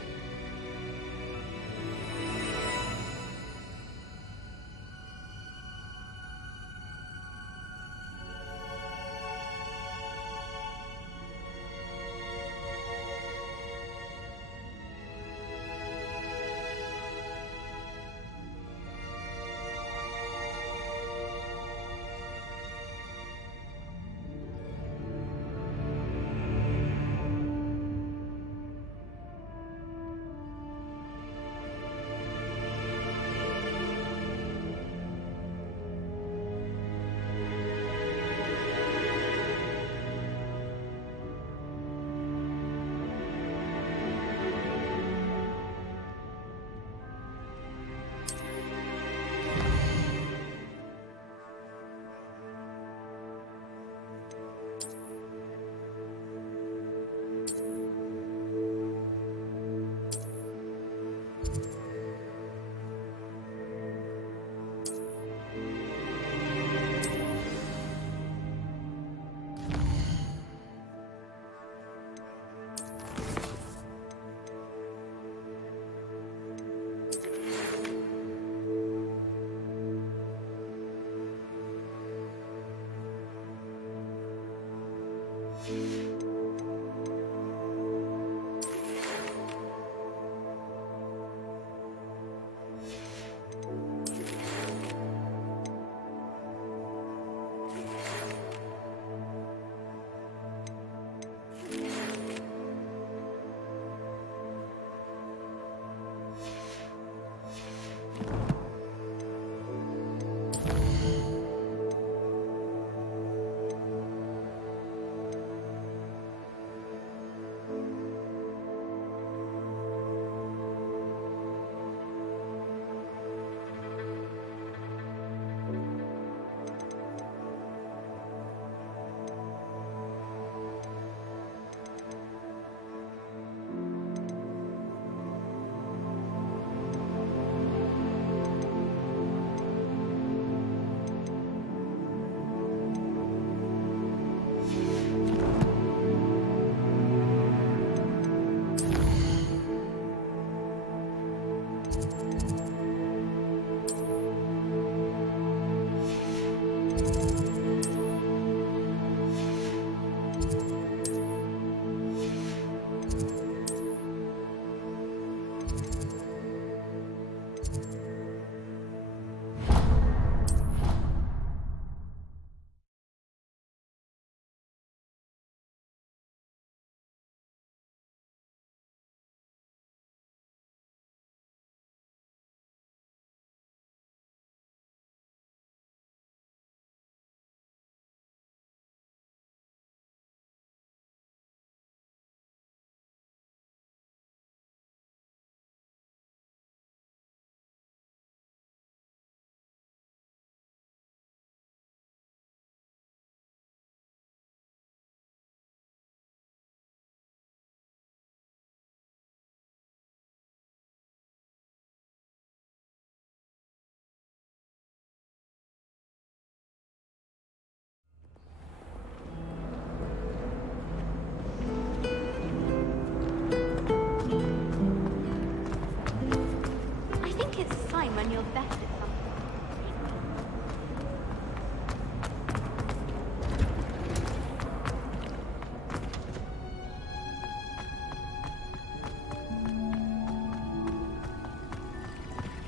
When you're best at something.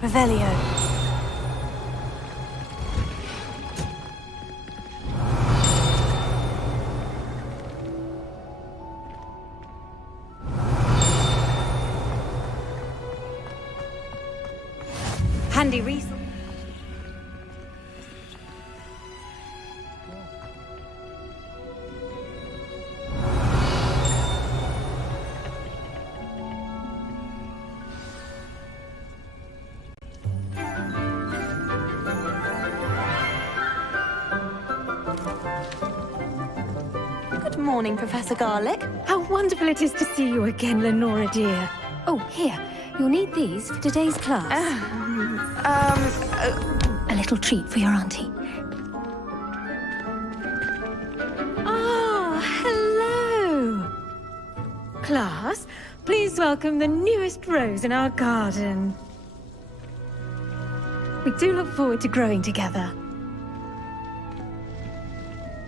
Revelio. Handy reason. Good morning, Professor Garlick. How wonderful it is to see you again, Lenora dear. Oh, here. You'll need these for today's class. A little treat for your auntie. Ah, Class, please welcome the newest rose in our garden. We do look forward to growing together.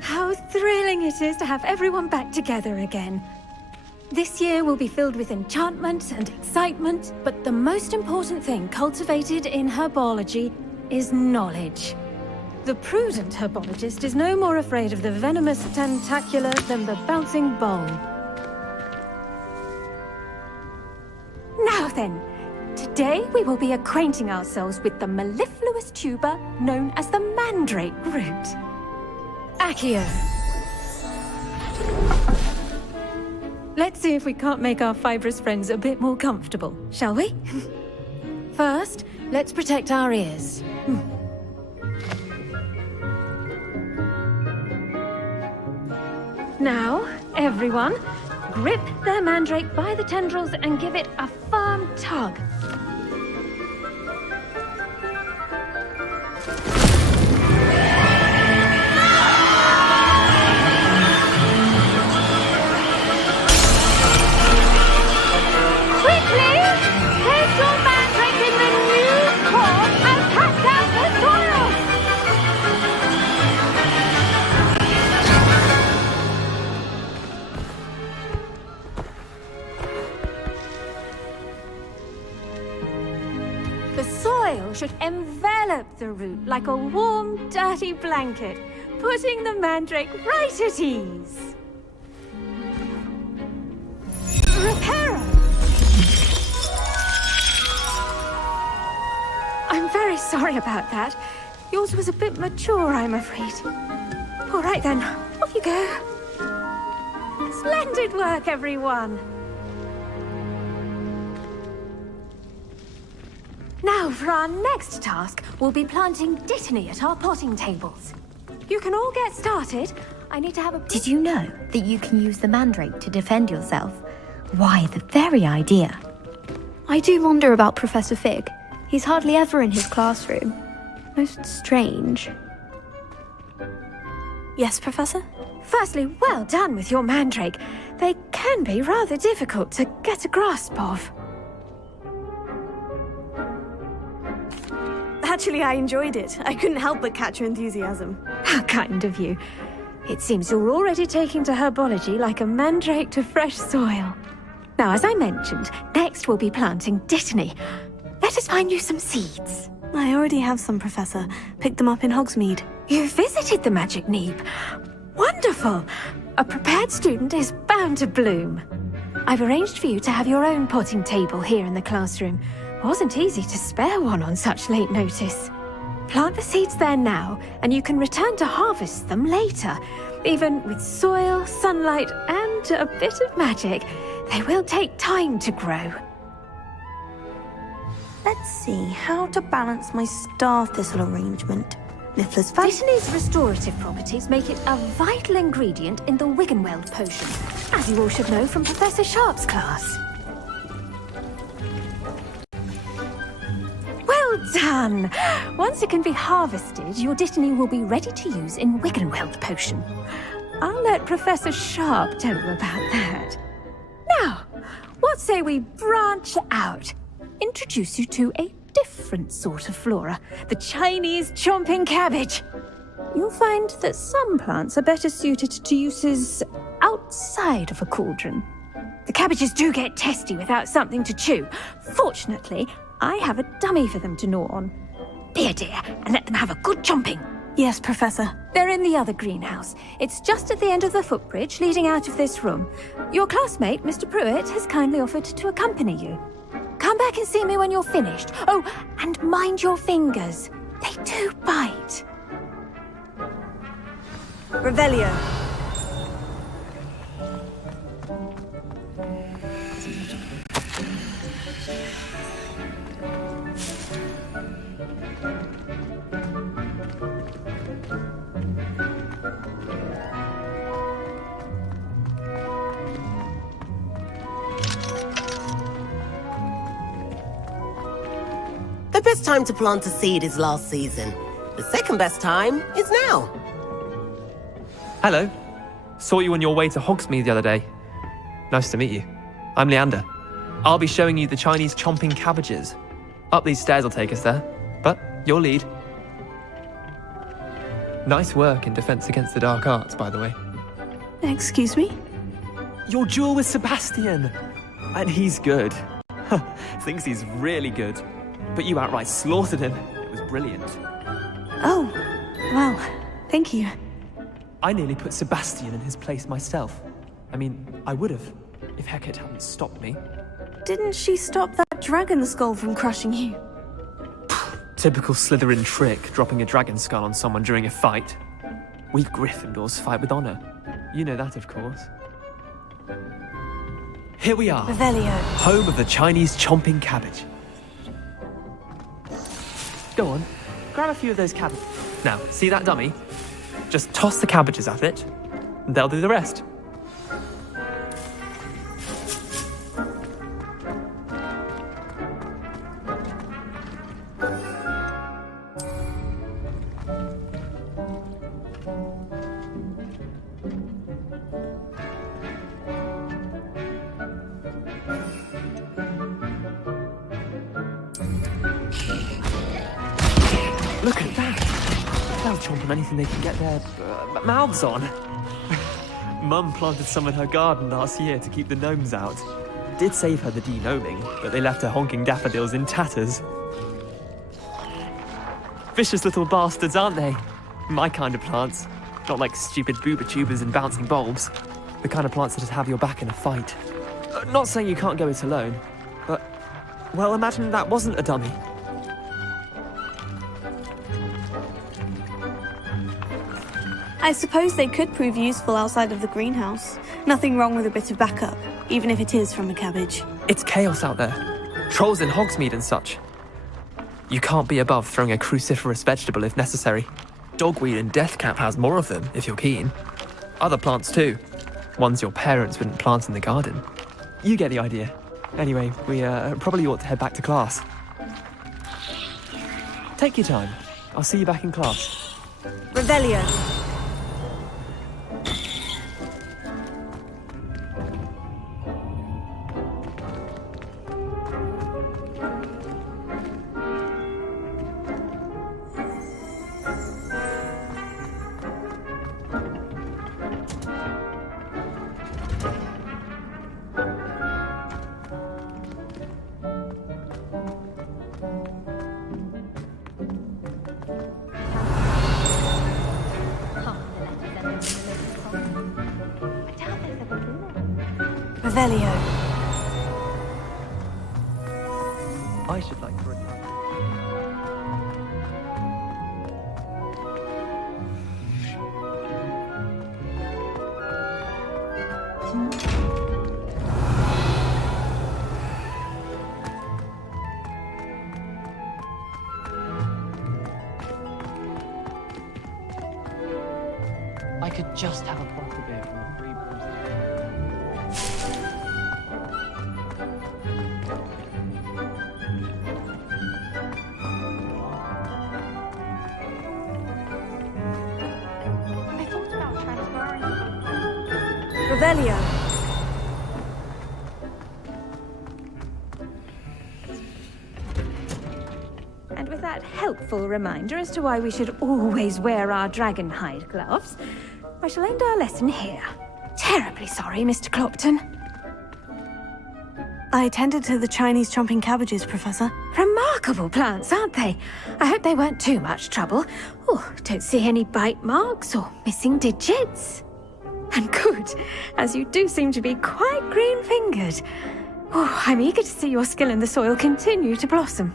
How thrilling it is to have everyone back together again. This year will be filled with enchantment and excitement, but the most important thing cultivated in herbology is knowledge. The prudent herbologist is no more afraid of the venomous tentacula than the bouncing bulb. Now then, today we will be acquainting ourselves with the mellifluous tuber known as the mandrake root. Accio. Let's see if we can't make our fibrous friends a bit more comfortable, shall we? First, let's protect our ears. Now, everyone, grip their mandrake by the tendrils and give it a firm tug. Quickly! Take your mandrake in the new core and cut down the soil! The soil should envelop the root like a warm, dirty blanket, putting the mandrake right at ease. Reparo! I'm very sorry about that. Yours was a bit mature, I'm afraid. All right then, off you go. Splendid work, everyone. Now, for our next task, we'll be planting Dittany at our potting tables. You can all get started. I need to have a... Did you know that you can use the mandrake to defend yourself? Why, the very idea. I do wonder about Professor Fig. He's hardly ever in his classroom. Most strange. Yes, Professor? Firstly, well done with your mandrake. They can be rather difficult to get a grasp of. Actually, I enjoyed it. I couldn't help but catch your enthusiasm. How kind of you. It seems you're already taking to herbology like a mandrake to fresh soil. Now, as I mentioned, next we'll be planting Dittany. Let us find you some seeds. I already have some, Professor. Picked them up in Hogsmeade. You visited the Magic Neep. Wonderful! A prepared student is bound to bloom. I've arranged for you to have your own potting table here in the classroom. Wasn't easy to spare one on such late notice. Plant the seeds there now, and you can return to harvest them later. Even with soil, sunlight, and a bit of magic, they will take time to grow. Let's see how to balance my star thistle arrangement. Niffler's Dittany's restorative properties make it a vital ingredient in the Wiggenweld potion, as you all should know from Professor Sharp's class. Well done! Once it can be harvested, your Dittany will be ready to use in Wiggenweld potion. I'll let Professor Sharp tell you about that. Now, what say we branch out? Introduce you to a different sort of flora, the Chinese chomping cabbage. You'll find that some plants are better suited to uses outside of a cauldron. The cabbages do get testy without something to chew. Fortunately, I have a dummy for them to gnaw on. Be a dear and let them have a good chomping. Yes, Professor. They're in the other greenhouse. It's just at the end of the footbridge leading out of this room. Your classmate, Mr. Pruitt, has kindly offered to accompany you. Come back and see me when you're finished. Oh, and mind your fingers. They do bite. Revelio. The best time to plant a seed is last season. The second best time is now. Hello. Saw you on your way to Hogsmeade the other day. Nice to meet you. I'm Leander. I'll be showing you the Chinese chomping cabbages. Up these stairs will take us there, but your lead. Nice work in Defense Against the Dark Arts, by the way. Excuse me? Your duel with Sebastian! And he's good. Thinks he's really good. But you outright slaughtered him. It was brilliant. Oh, well, thank you. I nearly put Sebastian in his place myself. I mean, I would have, if Hecate hadn't stopped me. Didn't she stop that dragon skull from crushing you? Typical Slytherin trick, dropping a dragon skull on someone during a fight. We Gryffindors fight with honor. You know that, of course. Here we are. Revelio. Home of the Chinese chomping cabbage. Go on, grab a few of those cabbages. Now, see that dummy? Just toss the cabbages at it, and they'll do the rest. Look at that! They'll chomp on anything they can get their mouths on. Mum planted some in her garden last year to keep the gnomes out. Did save her the de-gnoming, but they left her honking daffodils in tatters. Vicious little bastards, aren't they? My kind of plants. Not like stupid booba tubers and bouncing bulbs. The kind of plants that'd have your back in a fight. Not saying you can't go it alone, but, well, imagine that wasn't a dummy. I suppose they could prove useful outside of the greenhouse. Nothing wrong with a bit of backup, even if it is from a cabbage. It's chaos out there. Trolls in Hogsmeade and such. You can't be above throwing a cruciferous vegetable if necessary. Dogweed and deathcap has more of them, if you're keen. Other plants too. Ones your parents wouldn't plant in the garden. You get the idea. Anyway, we probably ought to head back to class. Take your time. I'll see you back in class. Revelio. Revelio. I should like to... I could just have a bottle beer from the free brews. I thought about transferring. Revelio. And with that helpful reminder as to why we should always wear our dragon hide gloves, I shall end our lesson here. Terribly sorry, Mr. Clopton. I attended to the Chinese chomping cabbages, Professor. Remarkable plants, aren't they? I hope they weren't too much trouble. Oh, don't see any bite marks or missing digits. And good, as you do seem to be quite green-fingered. Oh, I'm eager to see your skill in the soil continue to blossom.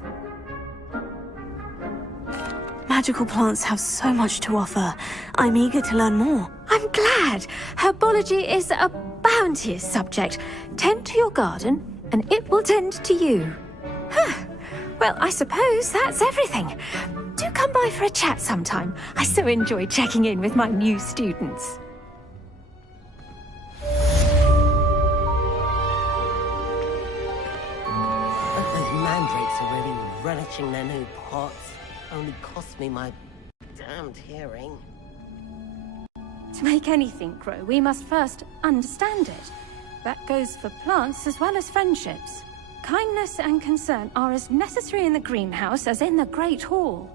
Magical plants have so much to offer. I'm eager to learn more. I'm glad. Herbology is a bounteous subject. Tend to your garden, and it will tend to you. Well, I suppose that's everything. Do come by for a chat sometime. I so enjoy checking in with my new students. Those mandrakes are really relishing their new pots. Only cost me my damned hearing. To make anything grow, we must first understand it. That goes for plants as well as friendships. Kindness and concern are as necessary in the greenhouse as in the Great Hall.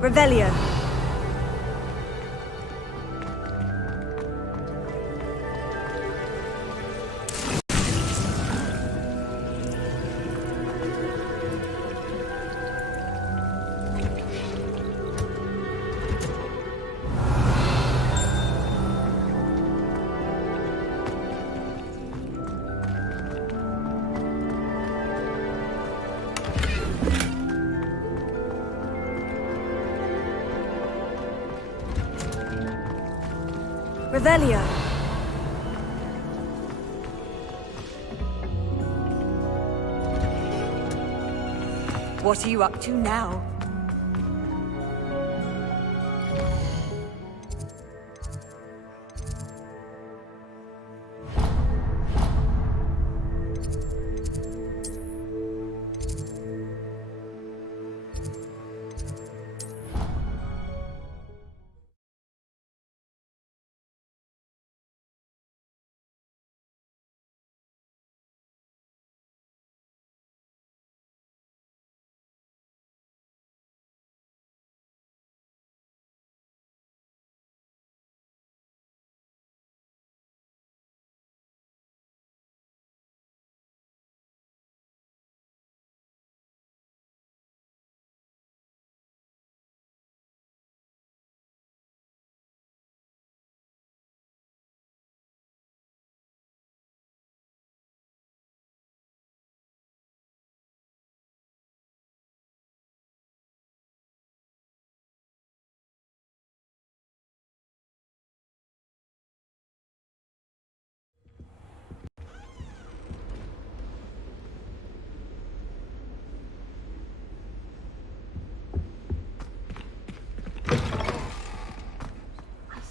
Revelio. Revelio. What are you up to now?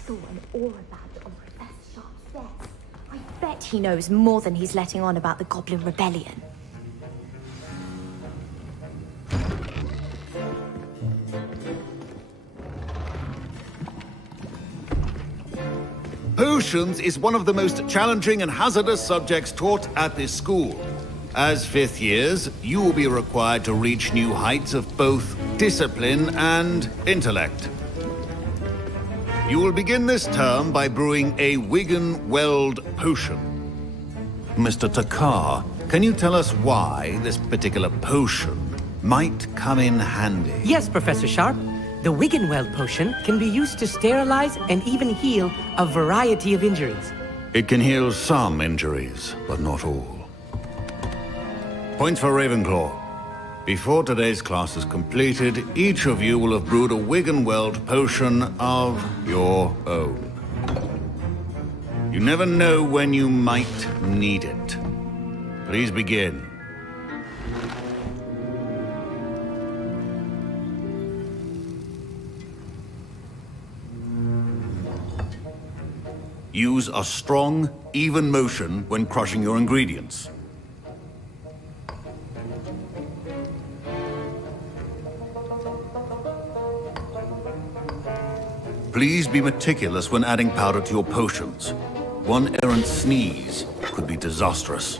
Saw an aura badge on Professor Sharp's desk. I bet he knows more than he's letting on about the Goblin Rebellion. Potions is one of the most challenging and hazardous subjects taught at this school. As fifth years, you will be required to reach new heights of both discipline and intellect. You will begin this term by brewing a Wiggenweld potion. Mr. Takar, can you tell us why this particular potion might come in handy? Yes, Professor Sharp. The Wiggenweld potion can be used to sterilize and even heal a variety of injuries. It can heal some injuries, but not all. Points for Ravenclaw. Before today's class is completed, each of you will have brewed a Wiggenweld potion of your own. You never know when you might need it. Please begin. Use a strong, even motion when crushing your ingredients. Please be meticulous when adding powder to your potions. One errant sneeze could be disastrous.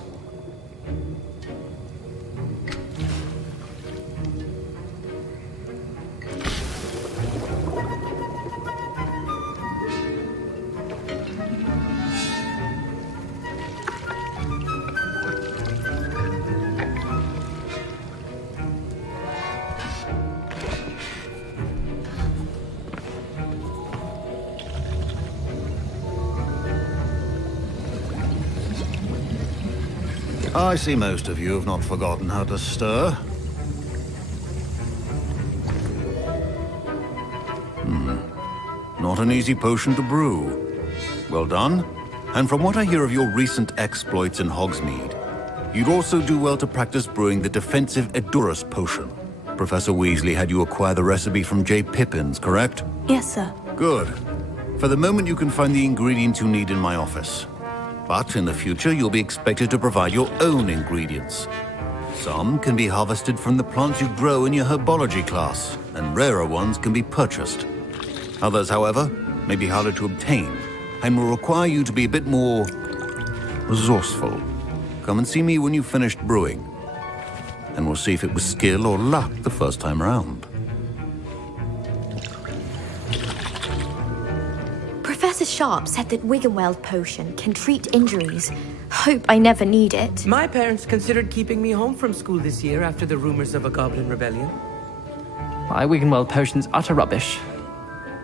I see most of you have not forgotten how to stir. Not an easy potion to brew. Well done. And from what I hear of your recent exploits in Hogsmeade, you'd also do well to practice brewing the defensive Edurus potion. Professor Weasley had you acquire the recipe from J. Pippins, correct? Yes, sir. Good. For the moment, you can find the ingredients you need in my office. But in the future, you'll be expected to provide your own ingredients. Some can be harvested from the plants you grow in your herbology class, and rarer ones can be purchased. Others, however, may be harder to obtain, and will require you to be a bit more resourceful. Come and see me when you've finished brewing, and we'll see if it was skill or luck the first time round. Professor Sharp said that Wiggenweld potion can treat injuries. Hope I never need it. My parents considered keeping me home from school this year after the rumors of a Goblin Rebellion. My Wiggenweld potion's utter rubbish.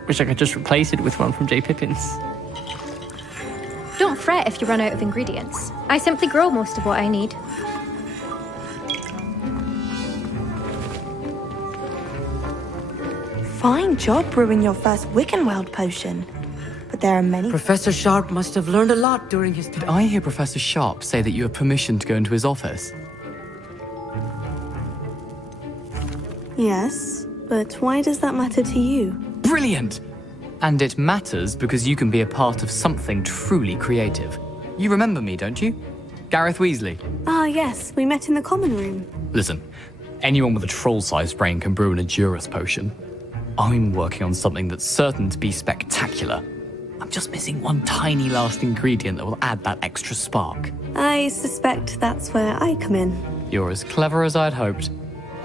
Wish I could just replace it with one from J. Pippins. Don't fret if you run out of ingredients. I simply grow most of what I need. Fine job brewing your first Wiggenweld potion. but there are many. Professor Sharp must have learned a lot during his time. Did I hear Professor Sharp say that you have permission to go into his office? Yes, but why does that matter to you? Brilliant! And it matters because you can be a part of something truly creative. You remember me, don't you? Gareth Weasley. Ah, yes, we met in the common room. Listen, anyone with a troll-sized brain can brew an Edurus potion. I'm working on something that's certain to be spectacular. I'm just missing one tiny last ingredient that will add that extra spark. I suspect that's where I come in. You're as clever as I'd hoped.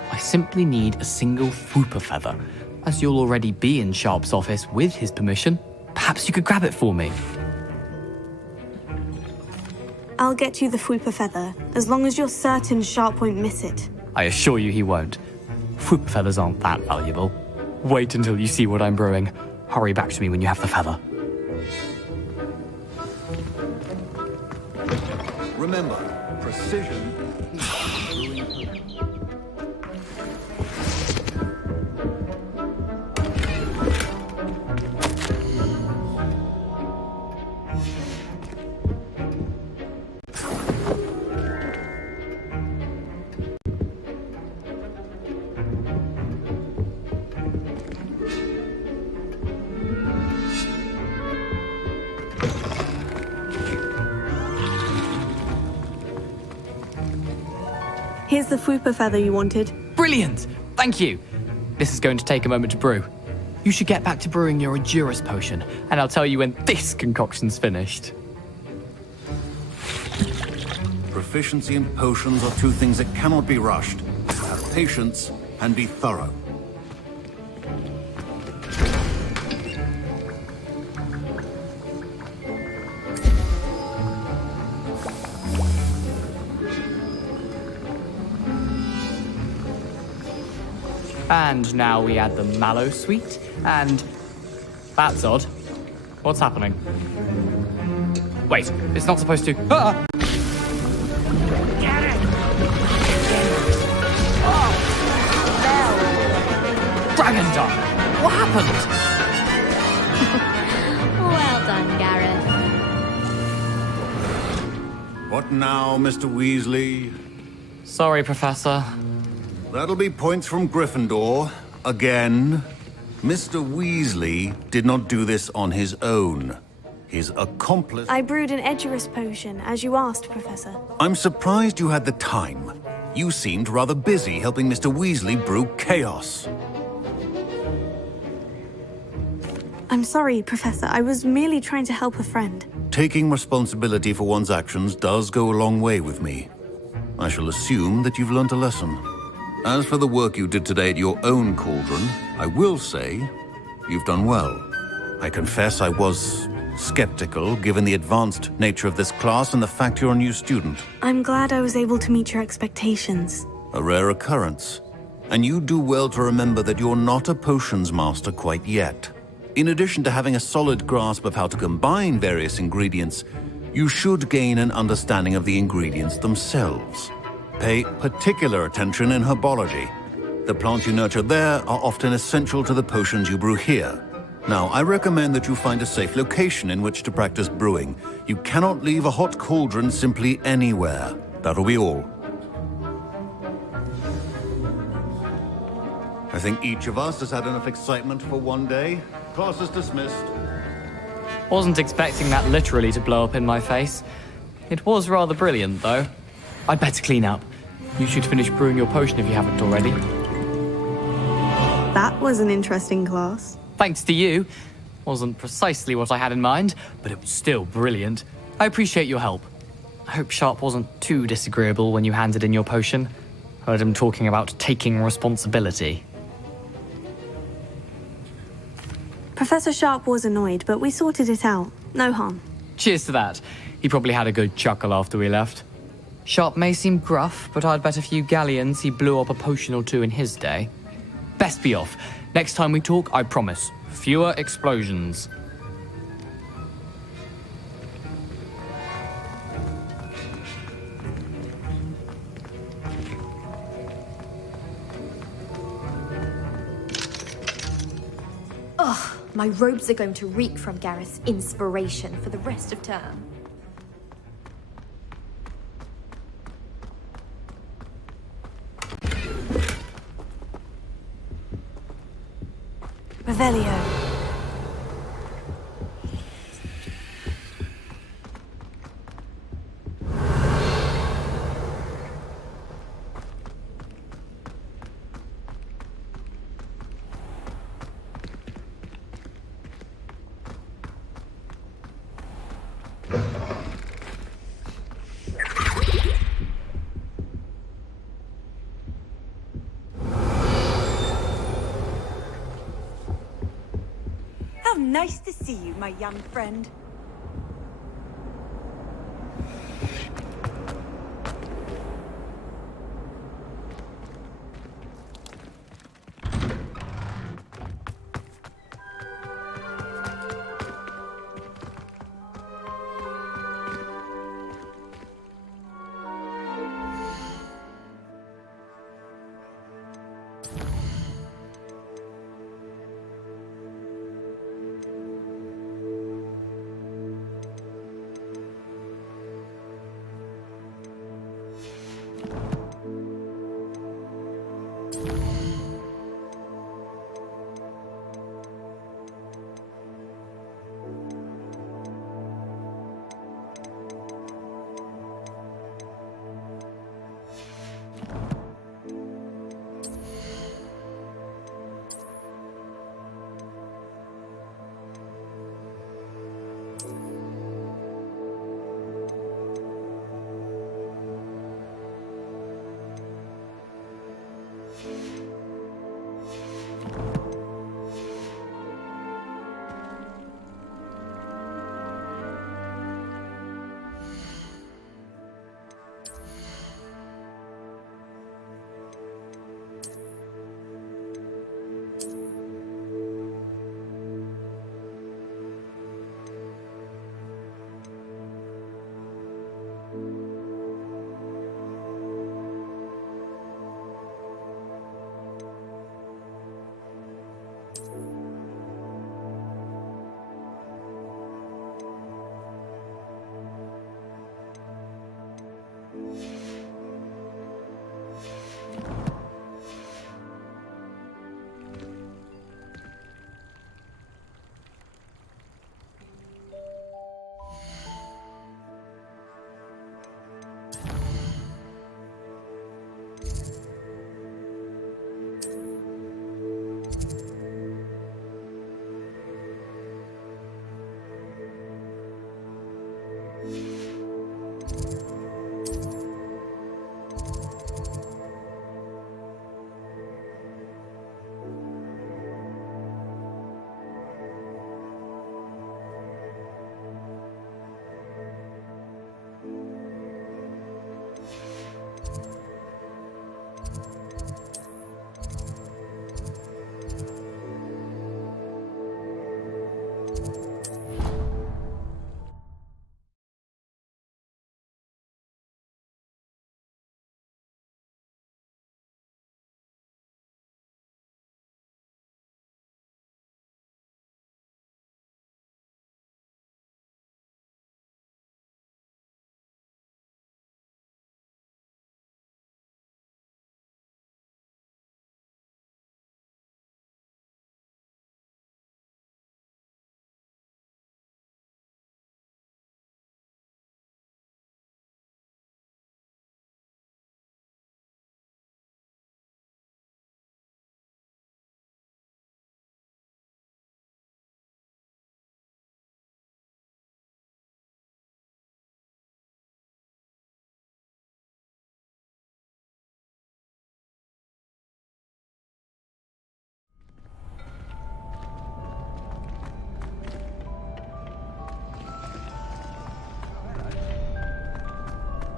I simply need a single Fwooper feather. As you'll already be in Sharp's office with his permission, perhaps you could grab it for me. I'll get you the Fwooper feather, as long as you're certain Sharp won't miss it. I assure you he won't. Fwooper feathers aren't that valuable. Wait until you see what I'm brewing. Hurry back to me when you have the feather. Remember, precision. Here's the Fwooper feather you wanted. Brilliant! Thank you! This is going to take a moment to brew. You should get back to brewing your Edurus potion, and I'll tell you when this concoction's finished. Proficiency in potions are two things that cannot be rushed. Have patience and be thorough. And now we add the mallow sweet, and... That's odd. What's happening? Wait, it's not supposed to... Ah! Get it! Dragon Dog! What happened? Well done, Gareth. What now, Mr. Weasley? Sorry, Professor. That'll be points from Gryffindor. Again. Mr. Weasley did not do this on his own. His accomplice... I brewed an Edurus potion, as you asked, Professor. I'm surprised you had the time. You seemed rather busy helping Mr. Weasley brew chaos. I'm sorry, Professor. I was merely trying to help a friend. Taking responsibility for one's actions does go a long way with me. I shall assume that you've learnt a lesson. As for the work you did today at your own cauldron, I will say you've done well. I confess I was skeptical, given the advanced nature of this class and the fact you're a new student. I'm glad I was able to meet your expectations. A rare occurrence. And you do well to remember that you're not a potions master quite yet. In addition to having a solid grasp of how to combine various ingredients, you should gain an understanding of the ingredients themselves. Pay particular attention in herbology. The plants you nurture there are often essential to the potions you brew here. Now, I recommend that you find a safe location in which to practice brewing. You cannot leave a hot cauldron simply anywhere. That'll be all. I think each of us has had enough excitement for one day. Class is dismissed. Wasn't expecting that literally to blow up in my face. It was rather brilliant, though. I'd better clean up. You should finish brewing your potion if you haven't already. That was an interesting class. Thanks to you. Wasn't precisely what I had in mind, but it was still brilliant. I appreciate your help. I hope Sharp wasn't too disagreeable when you handed in your potion. Heard him talking about taking responsibility. Professor Sharp was annoyed, but we sorted it out. No harm. Cheers to that. He probably had a good chuckle after we left. Sharp may seem gruff, but I'd bet a few galleons he blew up a potion or two in his day. Best be off. Next time we talk, I promise, fewer explosions. Ugh, My robes are going to reek from Gareth's inspiration for the rest of term. Revelio. How nice to see you, my young friend.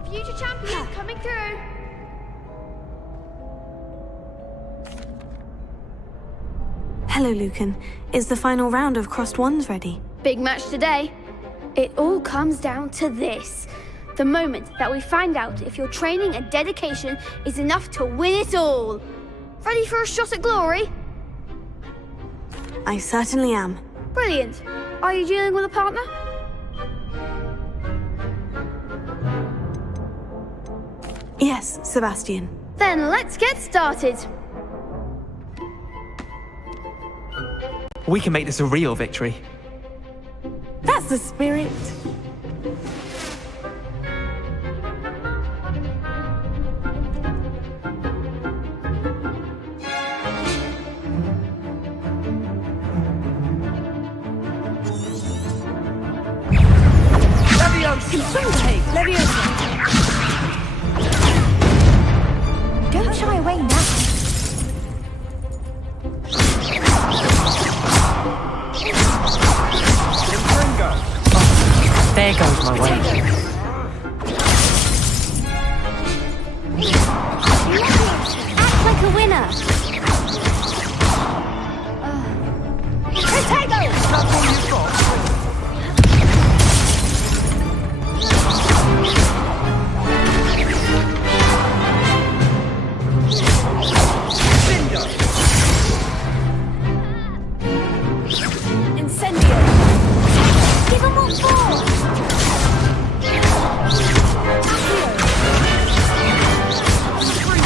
Future champion coming through. Hello, Lucan. Is the final round of Crossed Wands ready? Big match today. It all comes down to this. The moment that we find out if your training and dedication is enough to win it all. Ready for a shot at glory? I certainly am. Brilliant. Are you dealing with a partner? Yes, Sebastian. Then let's get started. We can make this a real victory. That's the spirit. Don't shy away now. There goes my way. Act like a winner. Incendio. Give them what for.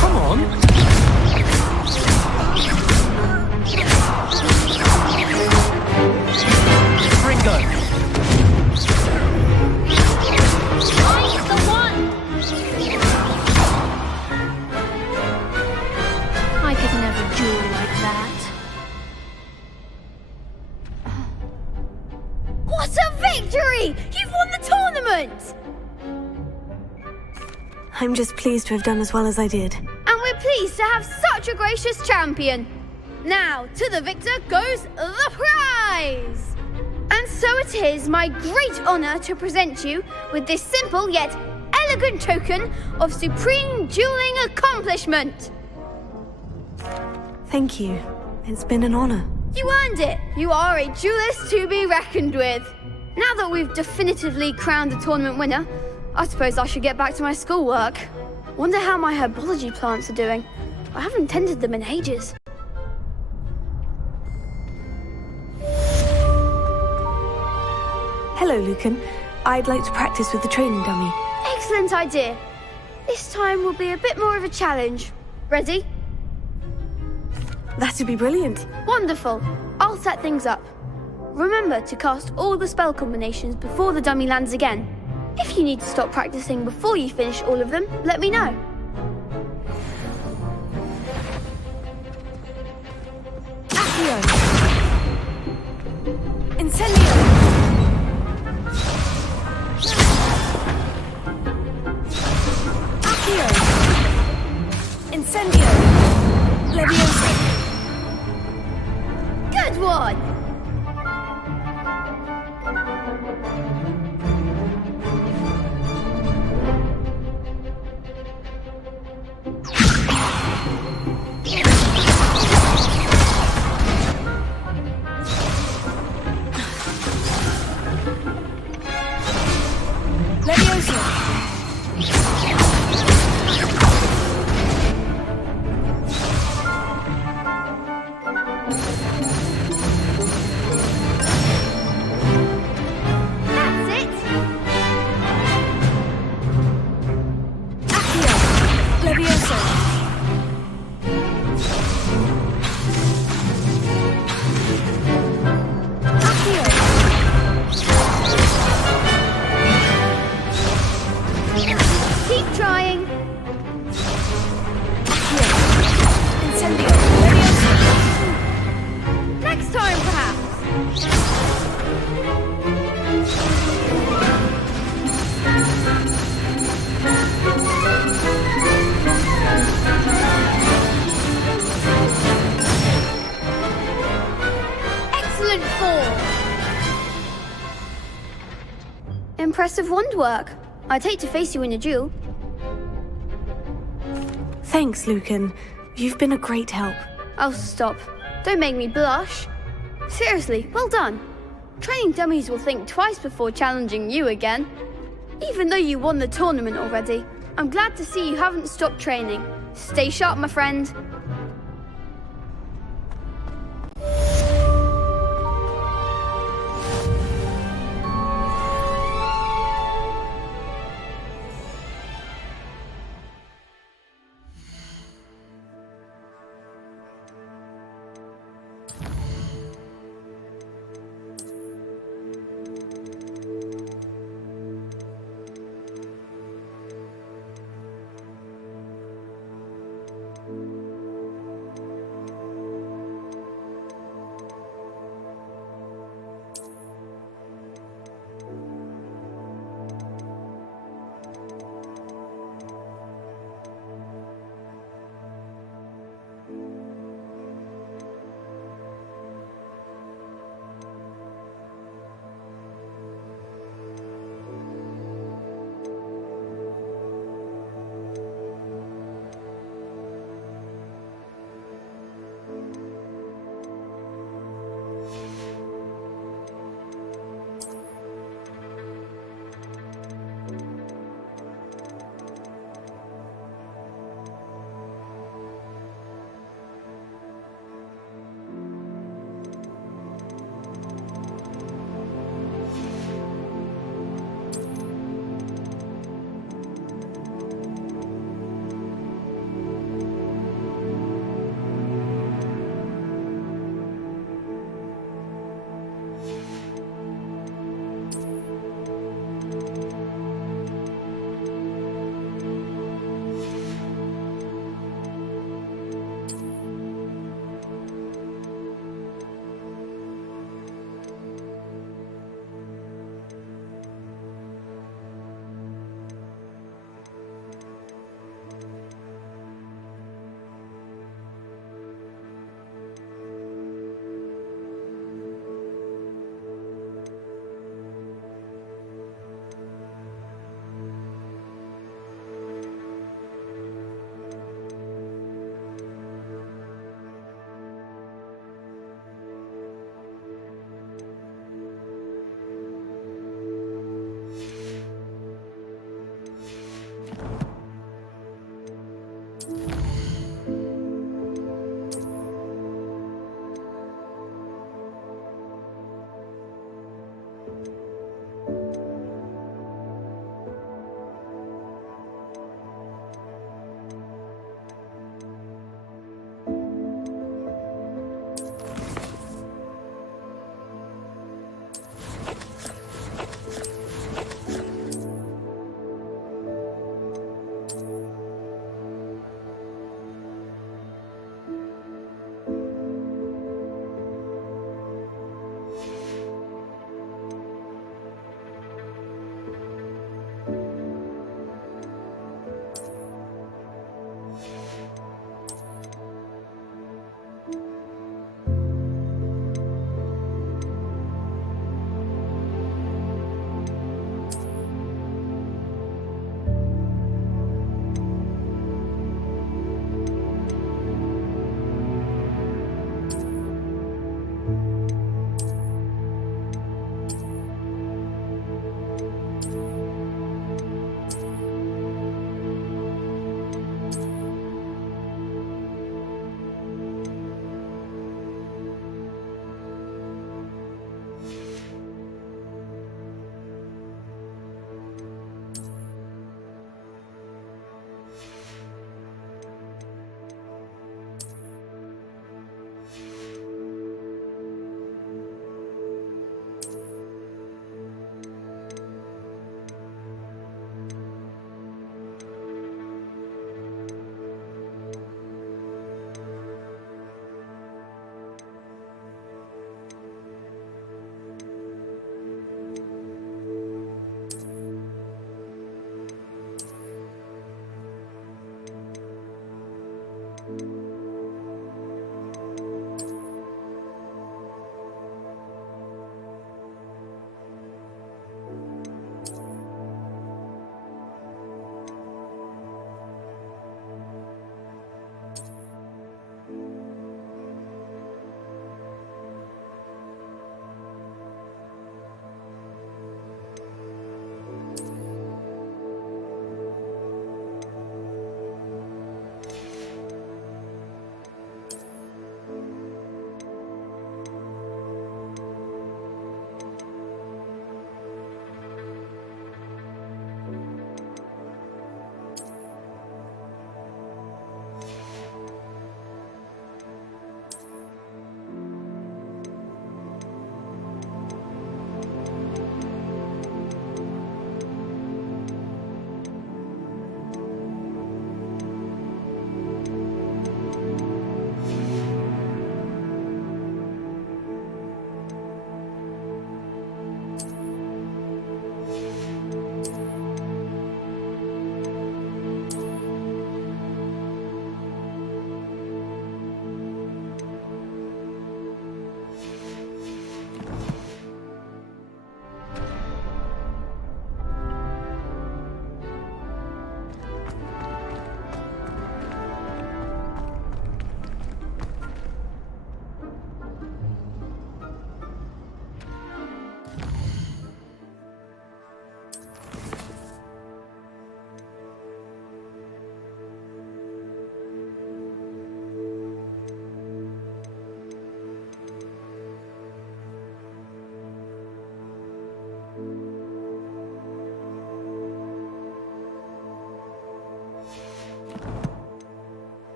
Come on. Ringo. I'm the one. I could never duel like that. What a victory! You've won the tournament! I'm just pleased to have done as well as I did. And we're pleased to have such a gracious champion. Now, to the victor goes the prize! And so it is my great honor to present you with this simple yet elegant token of supreme dueling accomplishment. Thank you. It's been an honor. You earned it. You are a duelist to be reckoned with. Now that we've definitively crowned the tournament winner, I suppose I should get back to my schoolwork. Wonder how my herbology plants are doing. I haven't tended them in ages. Hello, Lucan. I'd like to practice with the training dummy. Excellent idea. This time will be a bit more of a challenge. Ready? That'd be brilliant. Wonderful. I'll set things up. Remember to cast all the spell combinations before the dummy lands again. If you need to stop practicing before you finish all of them, let me know. Accio. Incendio. Accio. Incendio. Leviosa. Good one! Impressive wand work. I'd hate to face you in a duel. Thanks, Lucan. You've been a great help. Oh, stop. Don't make me blush. Seriously, well done. Training dummies will think twice before challenging you again. Even though you won the tournament already, I'm glad to see you haven't stopped training. Stay sharp, my friend.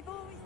I've always